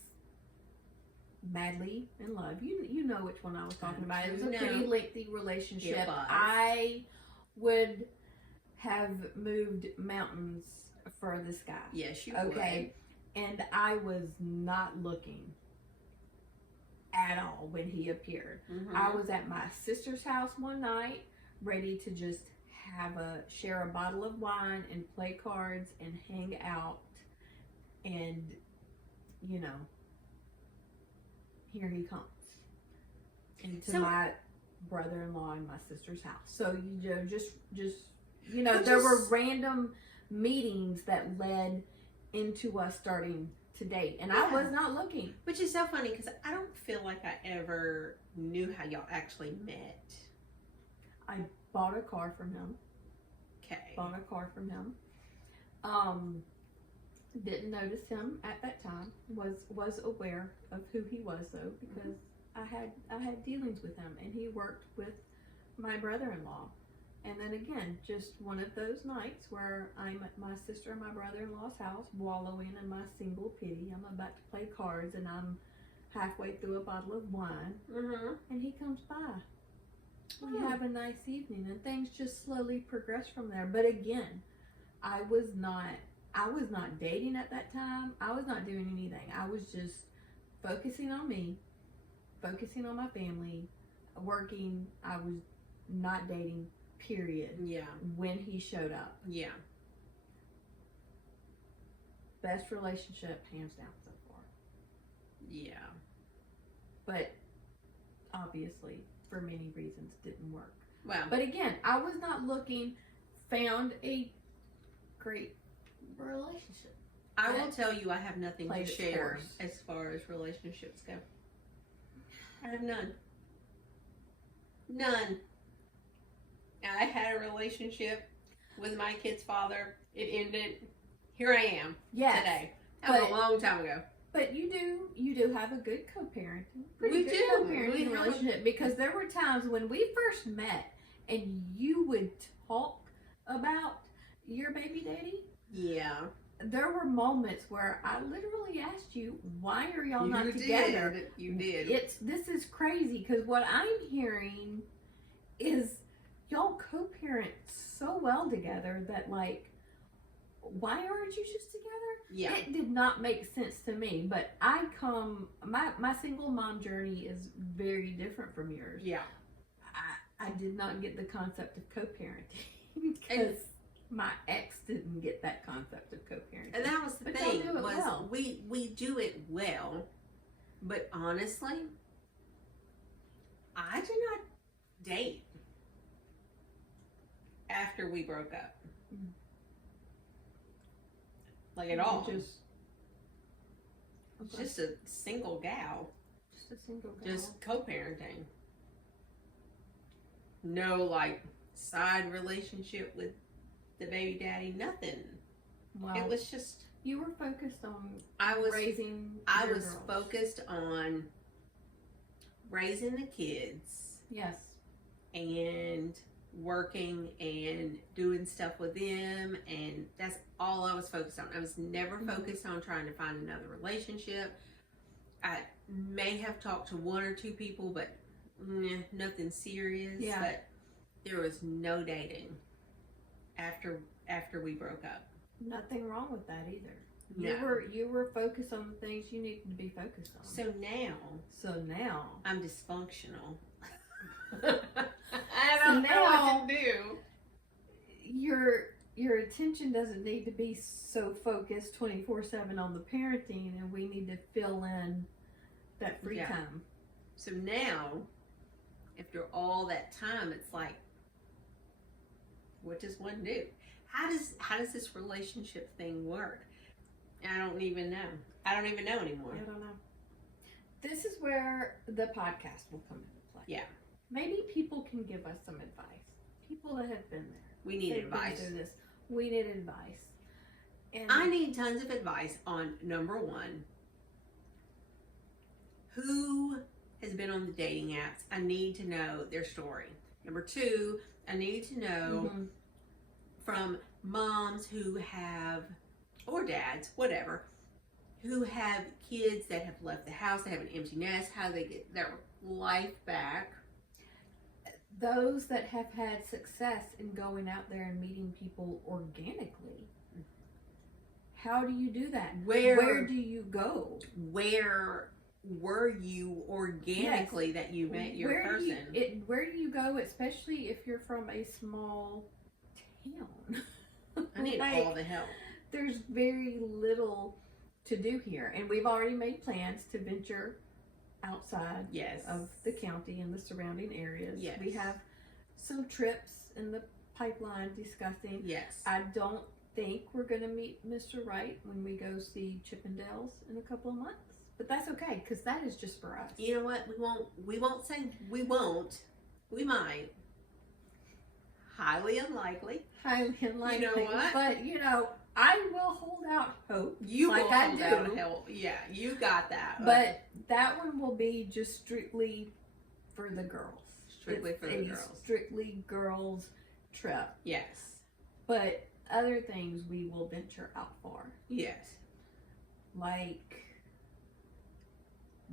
madly in love, you know which one I was talking about. It was a pretty lengthy relationship. I would have moved mountains for this guy. Yes, you would. Okay. And I was not looking at all when he appeared. I was at my sister's house one night, ready to just share a bottle of wine and play cards and hang out, and here he comes into my brother-in-law and my sister's house. So there were random meetings that led into us starting to date, and I was not looking. Which is so funny because I don't feel like I ever knew how y'all actually met. I bought a car from him. Okay. Bought a car from him. Didn't notice him at that time. Was aware of who he was though, because I had dealings with him, and he worked with my brother-in-law. And then again, just one of those nights where I'm at my sister and my brother-in-law's house, wallowing in my single pity. I'm about to play cards, and I'm halfway through a bottle of wine, and he comes by. We have a nice evening, and things just slowly progress from there. But again, I was not dating at that time. I was not doing anything. I was just focusing on me, focusing on my family, working. I was not dating, period. Yeah. When he showed up. Yeah. Best relationship, hands down, so far. Yeah. But obviously, for many reasons, didn't work. Well. But again, I was not looking, found a great relationship. I will tell you, I have nothing to Played its share course. as far as relationships go. I have none. None. I had a relationship with my kid's father. It ended. Here I am today. That was a long time ago. But you do have a good co-parenting. Pretty We good do. co-parenting We have relationship, because there were times when we first met and you would talk about your baby daddy. Yeah. There were moments where I literally asked you, why are y'all not together? You did. This is crazy, because what I'm hearing is y'all co-parent so well together that, like, why aren't you just together? Yeah. It did not make sense to me, but my single mom journey is very different from yours. Yeah. I did not get the concept of co-parenting because my ex didn't get that concept of co-parenting. And that was the But thing, y'all do it was well. we do it well, but honestly, I did not date after we broke up. Like at all. Just a single gal. Just a single girl. Just co-parenting. No, like, side relationship with the baby daddy. Nothing. Well, It was just, you were focused on raising. I your was girls. focused on raising the kids Yes. and working and doing stuff with them, and that's all I was focused on. I was never focused on trying to find another relationship. I may have talked to one or two people, but nothing serious. Yeah. But there was no dating after we broke up. Nothing wrong with that either. No. You were focused on the things you needed to be focused on. So now I'm dysfunctional. I don't know what to do. Your attention doesn't need to be so focused 24/7 on the parenting, and we need to fill in that free time. So now, after all that time, it's like, what does one do? How does this relationship thing work? I don't even know. I don't even know anymore. I don't know. This is where the podcast will come into play. Yeah. Maybe people can give us some advice. People that have been there. We need They've advice. been through this. We need advice. And I need tons of advice on, number one, who has been on the dating apps. I need to know their story. Number two, I need to know from moms who have, or dads, whatever, who have kids that have left the house, they have an empty nest, how they get their life back. those that have had success in going out there and meeting people organically. How do you do that? Where do you go? Where were you organically that you met your person? Where do you go, especially if you're from a small town? I need Like, all the help. There's very little to do here, and we've already made plans to venture outside Yes. of the county and the surrounding areas. Yes. We have some trips in the pipeline discussing. Yes. I don't think we're going to meet Mr. Wright when we go see Chippendales in a couple of months, but that's okay, because that is just for us. You know what? We won't say we won't. We might. Highly unlikely. Highly unlikely. You know what? But, I will hold out hope. You like will I hold do. out help. Yeah, you got that. But that one will be just strictly for the girls. Strictly It's for the a girls. Strictly girls trip. Yes. But other things we will venture out for. Yes. Like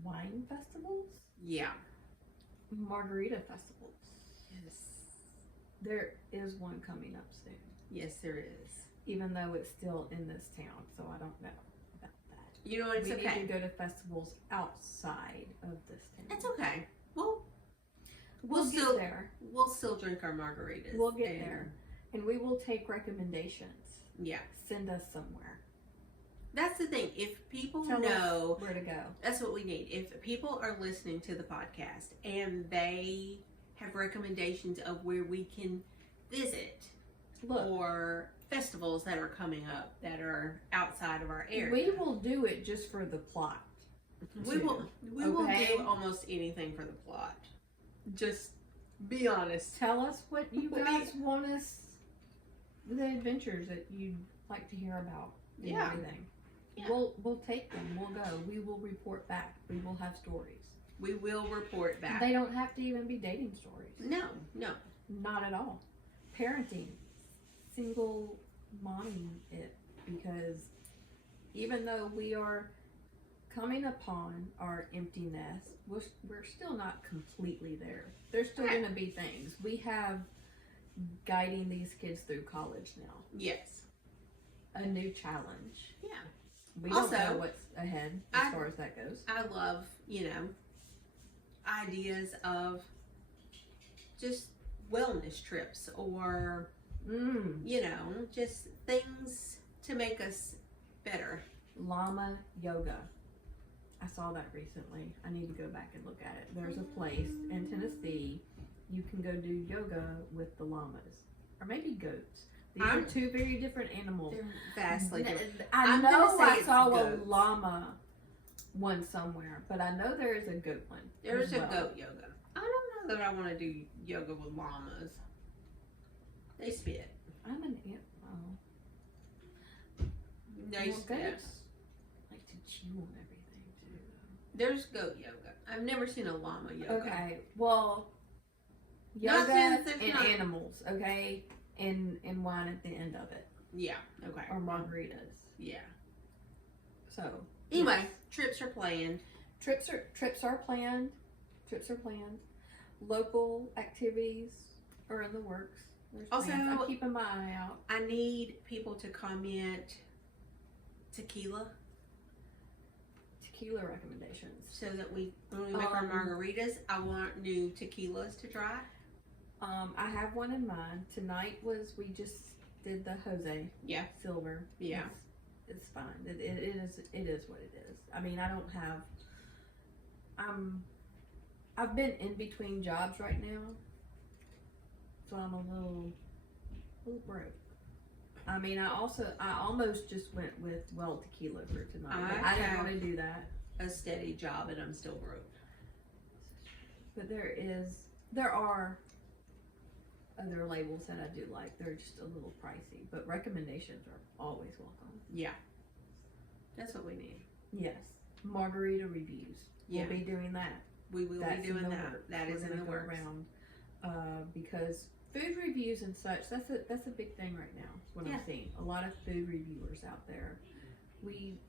wine festivals, Yeah. margarita festivals. Yes. There is one coming up soon, Yes, there is. even though it's still in this town, so I don't know about that. You know what? It's we okay. need to go to festivals outside of this town. It's okay. We'll get still there. We'll still drink our margaritas. We'll get there. And we will take recommendations. Yeah. Send us somewhere. That's the thing. If people Tell know us where to go. That's what we need. If people are listening to the podcast and they have recommendations of where we can visit, or festivals that are coming up that are outside of our area, we will do it just for the plot. We will do almost anything for the plot. Just be honest. Tell us what you guys want us, the adventures that you'd like to hear about. And everything. Yeah. We'll take them. We'll go. We will report back. We will have stories. We will report back. They don't have to even be dating stories. No. Not at all. Parenting. Single momming it. Because even though we are coming upon our empty nest, we're still not completely there. There's still going to be things. We have guiding these kids through college now. Yes. A new challenge. Yeah. We don't know what's ahead as far as that goes. I love, ideas of just wellness trips or, just things to make us better. Llama yoga. I saw that recently. I need to go back and look at it. There's a place in Tennessee you can go do yoga with the llamas. Or maybe goats. These are two very different animals. They're vastly different. I know I saw a llama one somewhere, but I know there is a goat one. There's a goat yoga. I don't know that I want to do yoga with llamas. They spit. I'm an ant. They spit. Goats like to chew on everything too. There's goat yoga. I've never seen a llama yoga. Okay, well, yoga and animals. Okay. And wine at the end of it. Yeah. Okay. Or margaritas. Yeah. So anyway, trips are planned. Trips are planned. Local activities are in the works. Also, I'm keeping my eye out. I need people to comment tequila recommendations, so that when we make our margaritas, I want new tequilas to try. I have one in mind. Tonight we just did the Jose. Yeah. Silver. Yeah. It's fine. It is what it is. I mean, I don't have. I've been in between jobs right now, so I'm a little broke. I mean, I almost just went with tequila for tonight. I didn't want to do that. A steady job, and I'm still broke. But there are other labels that I do like. They're just a little pricey, but recommendations are always welcome. Yeah. That's what we need. Yes. Margarita reviews. Yeah. We'll be doing that. We will be doing that. That is in the works. Because food reviews and such, that's a big thing right now. What I'm seeing. A lot of food reviewers out there. We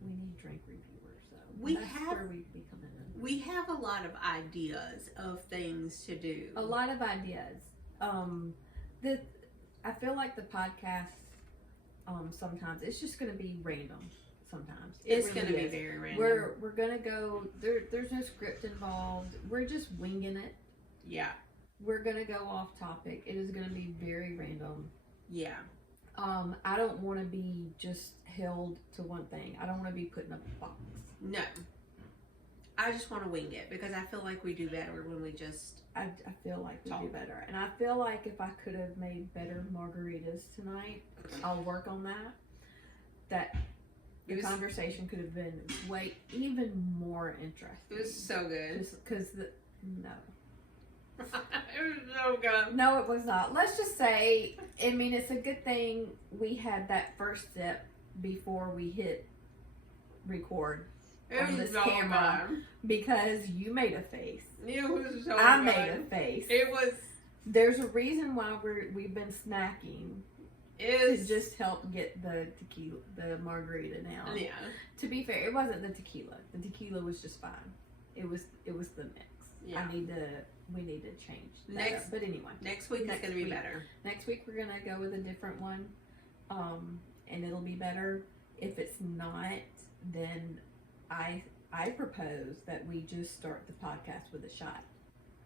need drink reviewers, so that's where we come in. We have a lot of ideas of things to do. A lot of ideas. I feel like the podcast sometimes it's just going to be random. Sometimes it's going to be very random. We're going to go. There's no script involved. We're just winging it. Yeah. We're going to go off topic. It is going to be very random. Yeah. I don't want to be just held to one thing. I don't want to be put in a box. No. I just want to wing it because I feel like we do better when we just I feel like we do better. And I feel like if I could have made better margaritas tonight, I'll work on that. The conversation could have been even more interesting. It was so good. Just because no. It was so good. No, it was not. Let's just say, I mean, it's a good thing we had that first step before we hit record on this camera because you made a face. It was so I made a face. It was. There's a reason why we've been snacking. To just help get the margarita down. Yeah. To be fair, it wasn't the tequila. The tequila was just fine. It was the mix. Yeah. We need to change that up. But anyway. Next week is going to be better. Next week we're going to go with a different one. And it'll be better. If it's not, then I propose that we just start the podcast with a shot.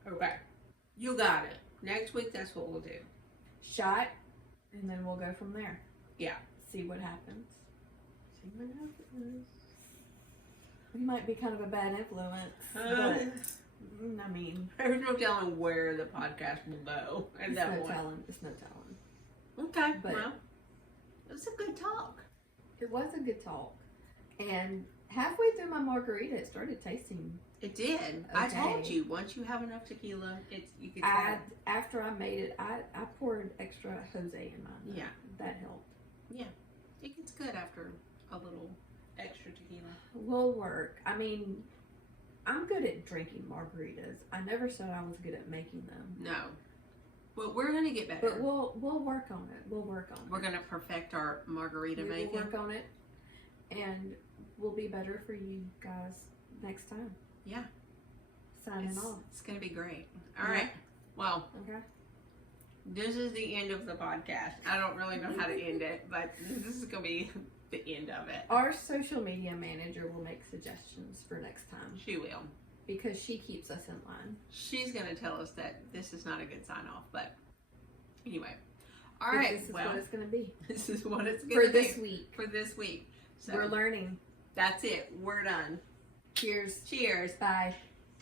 Okay. You got it. Next week, that's what we'll do. Shot, and then we'll go from there. Yeah. See what happens. See what happens. We might be kind of a bad influence, but I mean, there's no telling where the podcast will go at that point. It's no telling. Okay, but well, it was a good talk. It was a good talk, and halfway through my margarita, it started tasting. It did. Okay. I told you, once you have enough tequila, you can tell. After I made it, I poured extra Jose in mine. Yeah. That helped. Yeah. It gets good after a little extra tequila. Will work. I mean, I'm good at drinking margaritas. I never said I was good at making them. No. Well, we're going to get better. But we'll work on it. We're going to perfect our margarita making. We'll work on it. And we'll be better for you guys next time. Yeah. Signing off. It's going to be great. All right. Well. Okay. This is the end of the podcast. I don't really know how to end it, but this is going to be the end of it. Our social media manager will make suggestions for next time. She will. Because she keeps us in line. She's going to tell us that this is not a good sign off, but anyway. All right. This is what it's going to be. This is what it's going to be. For this week. So we're learning. That's it. We're done. Cheers. Cheers. Bye.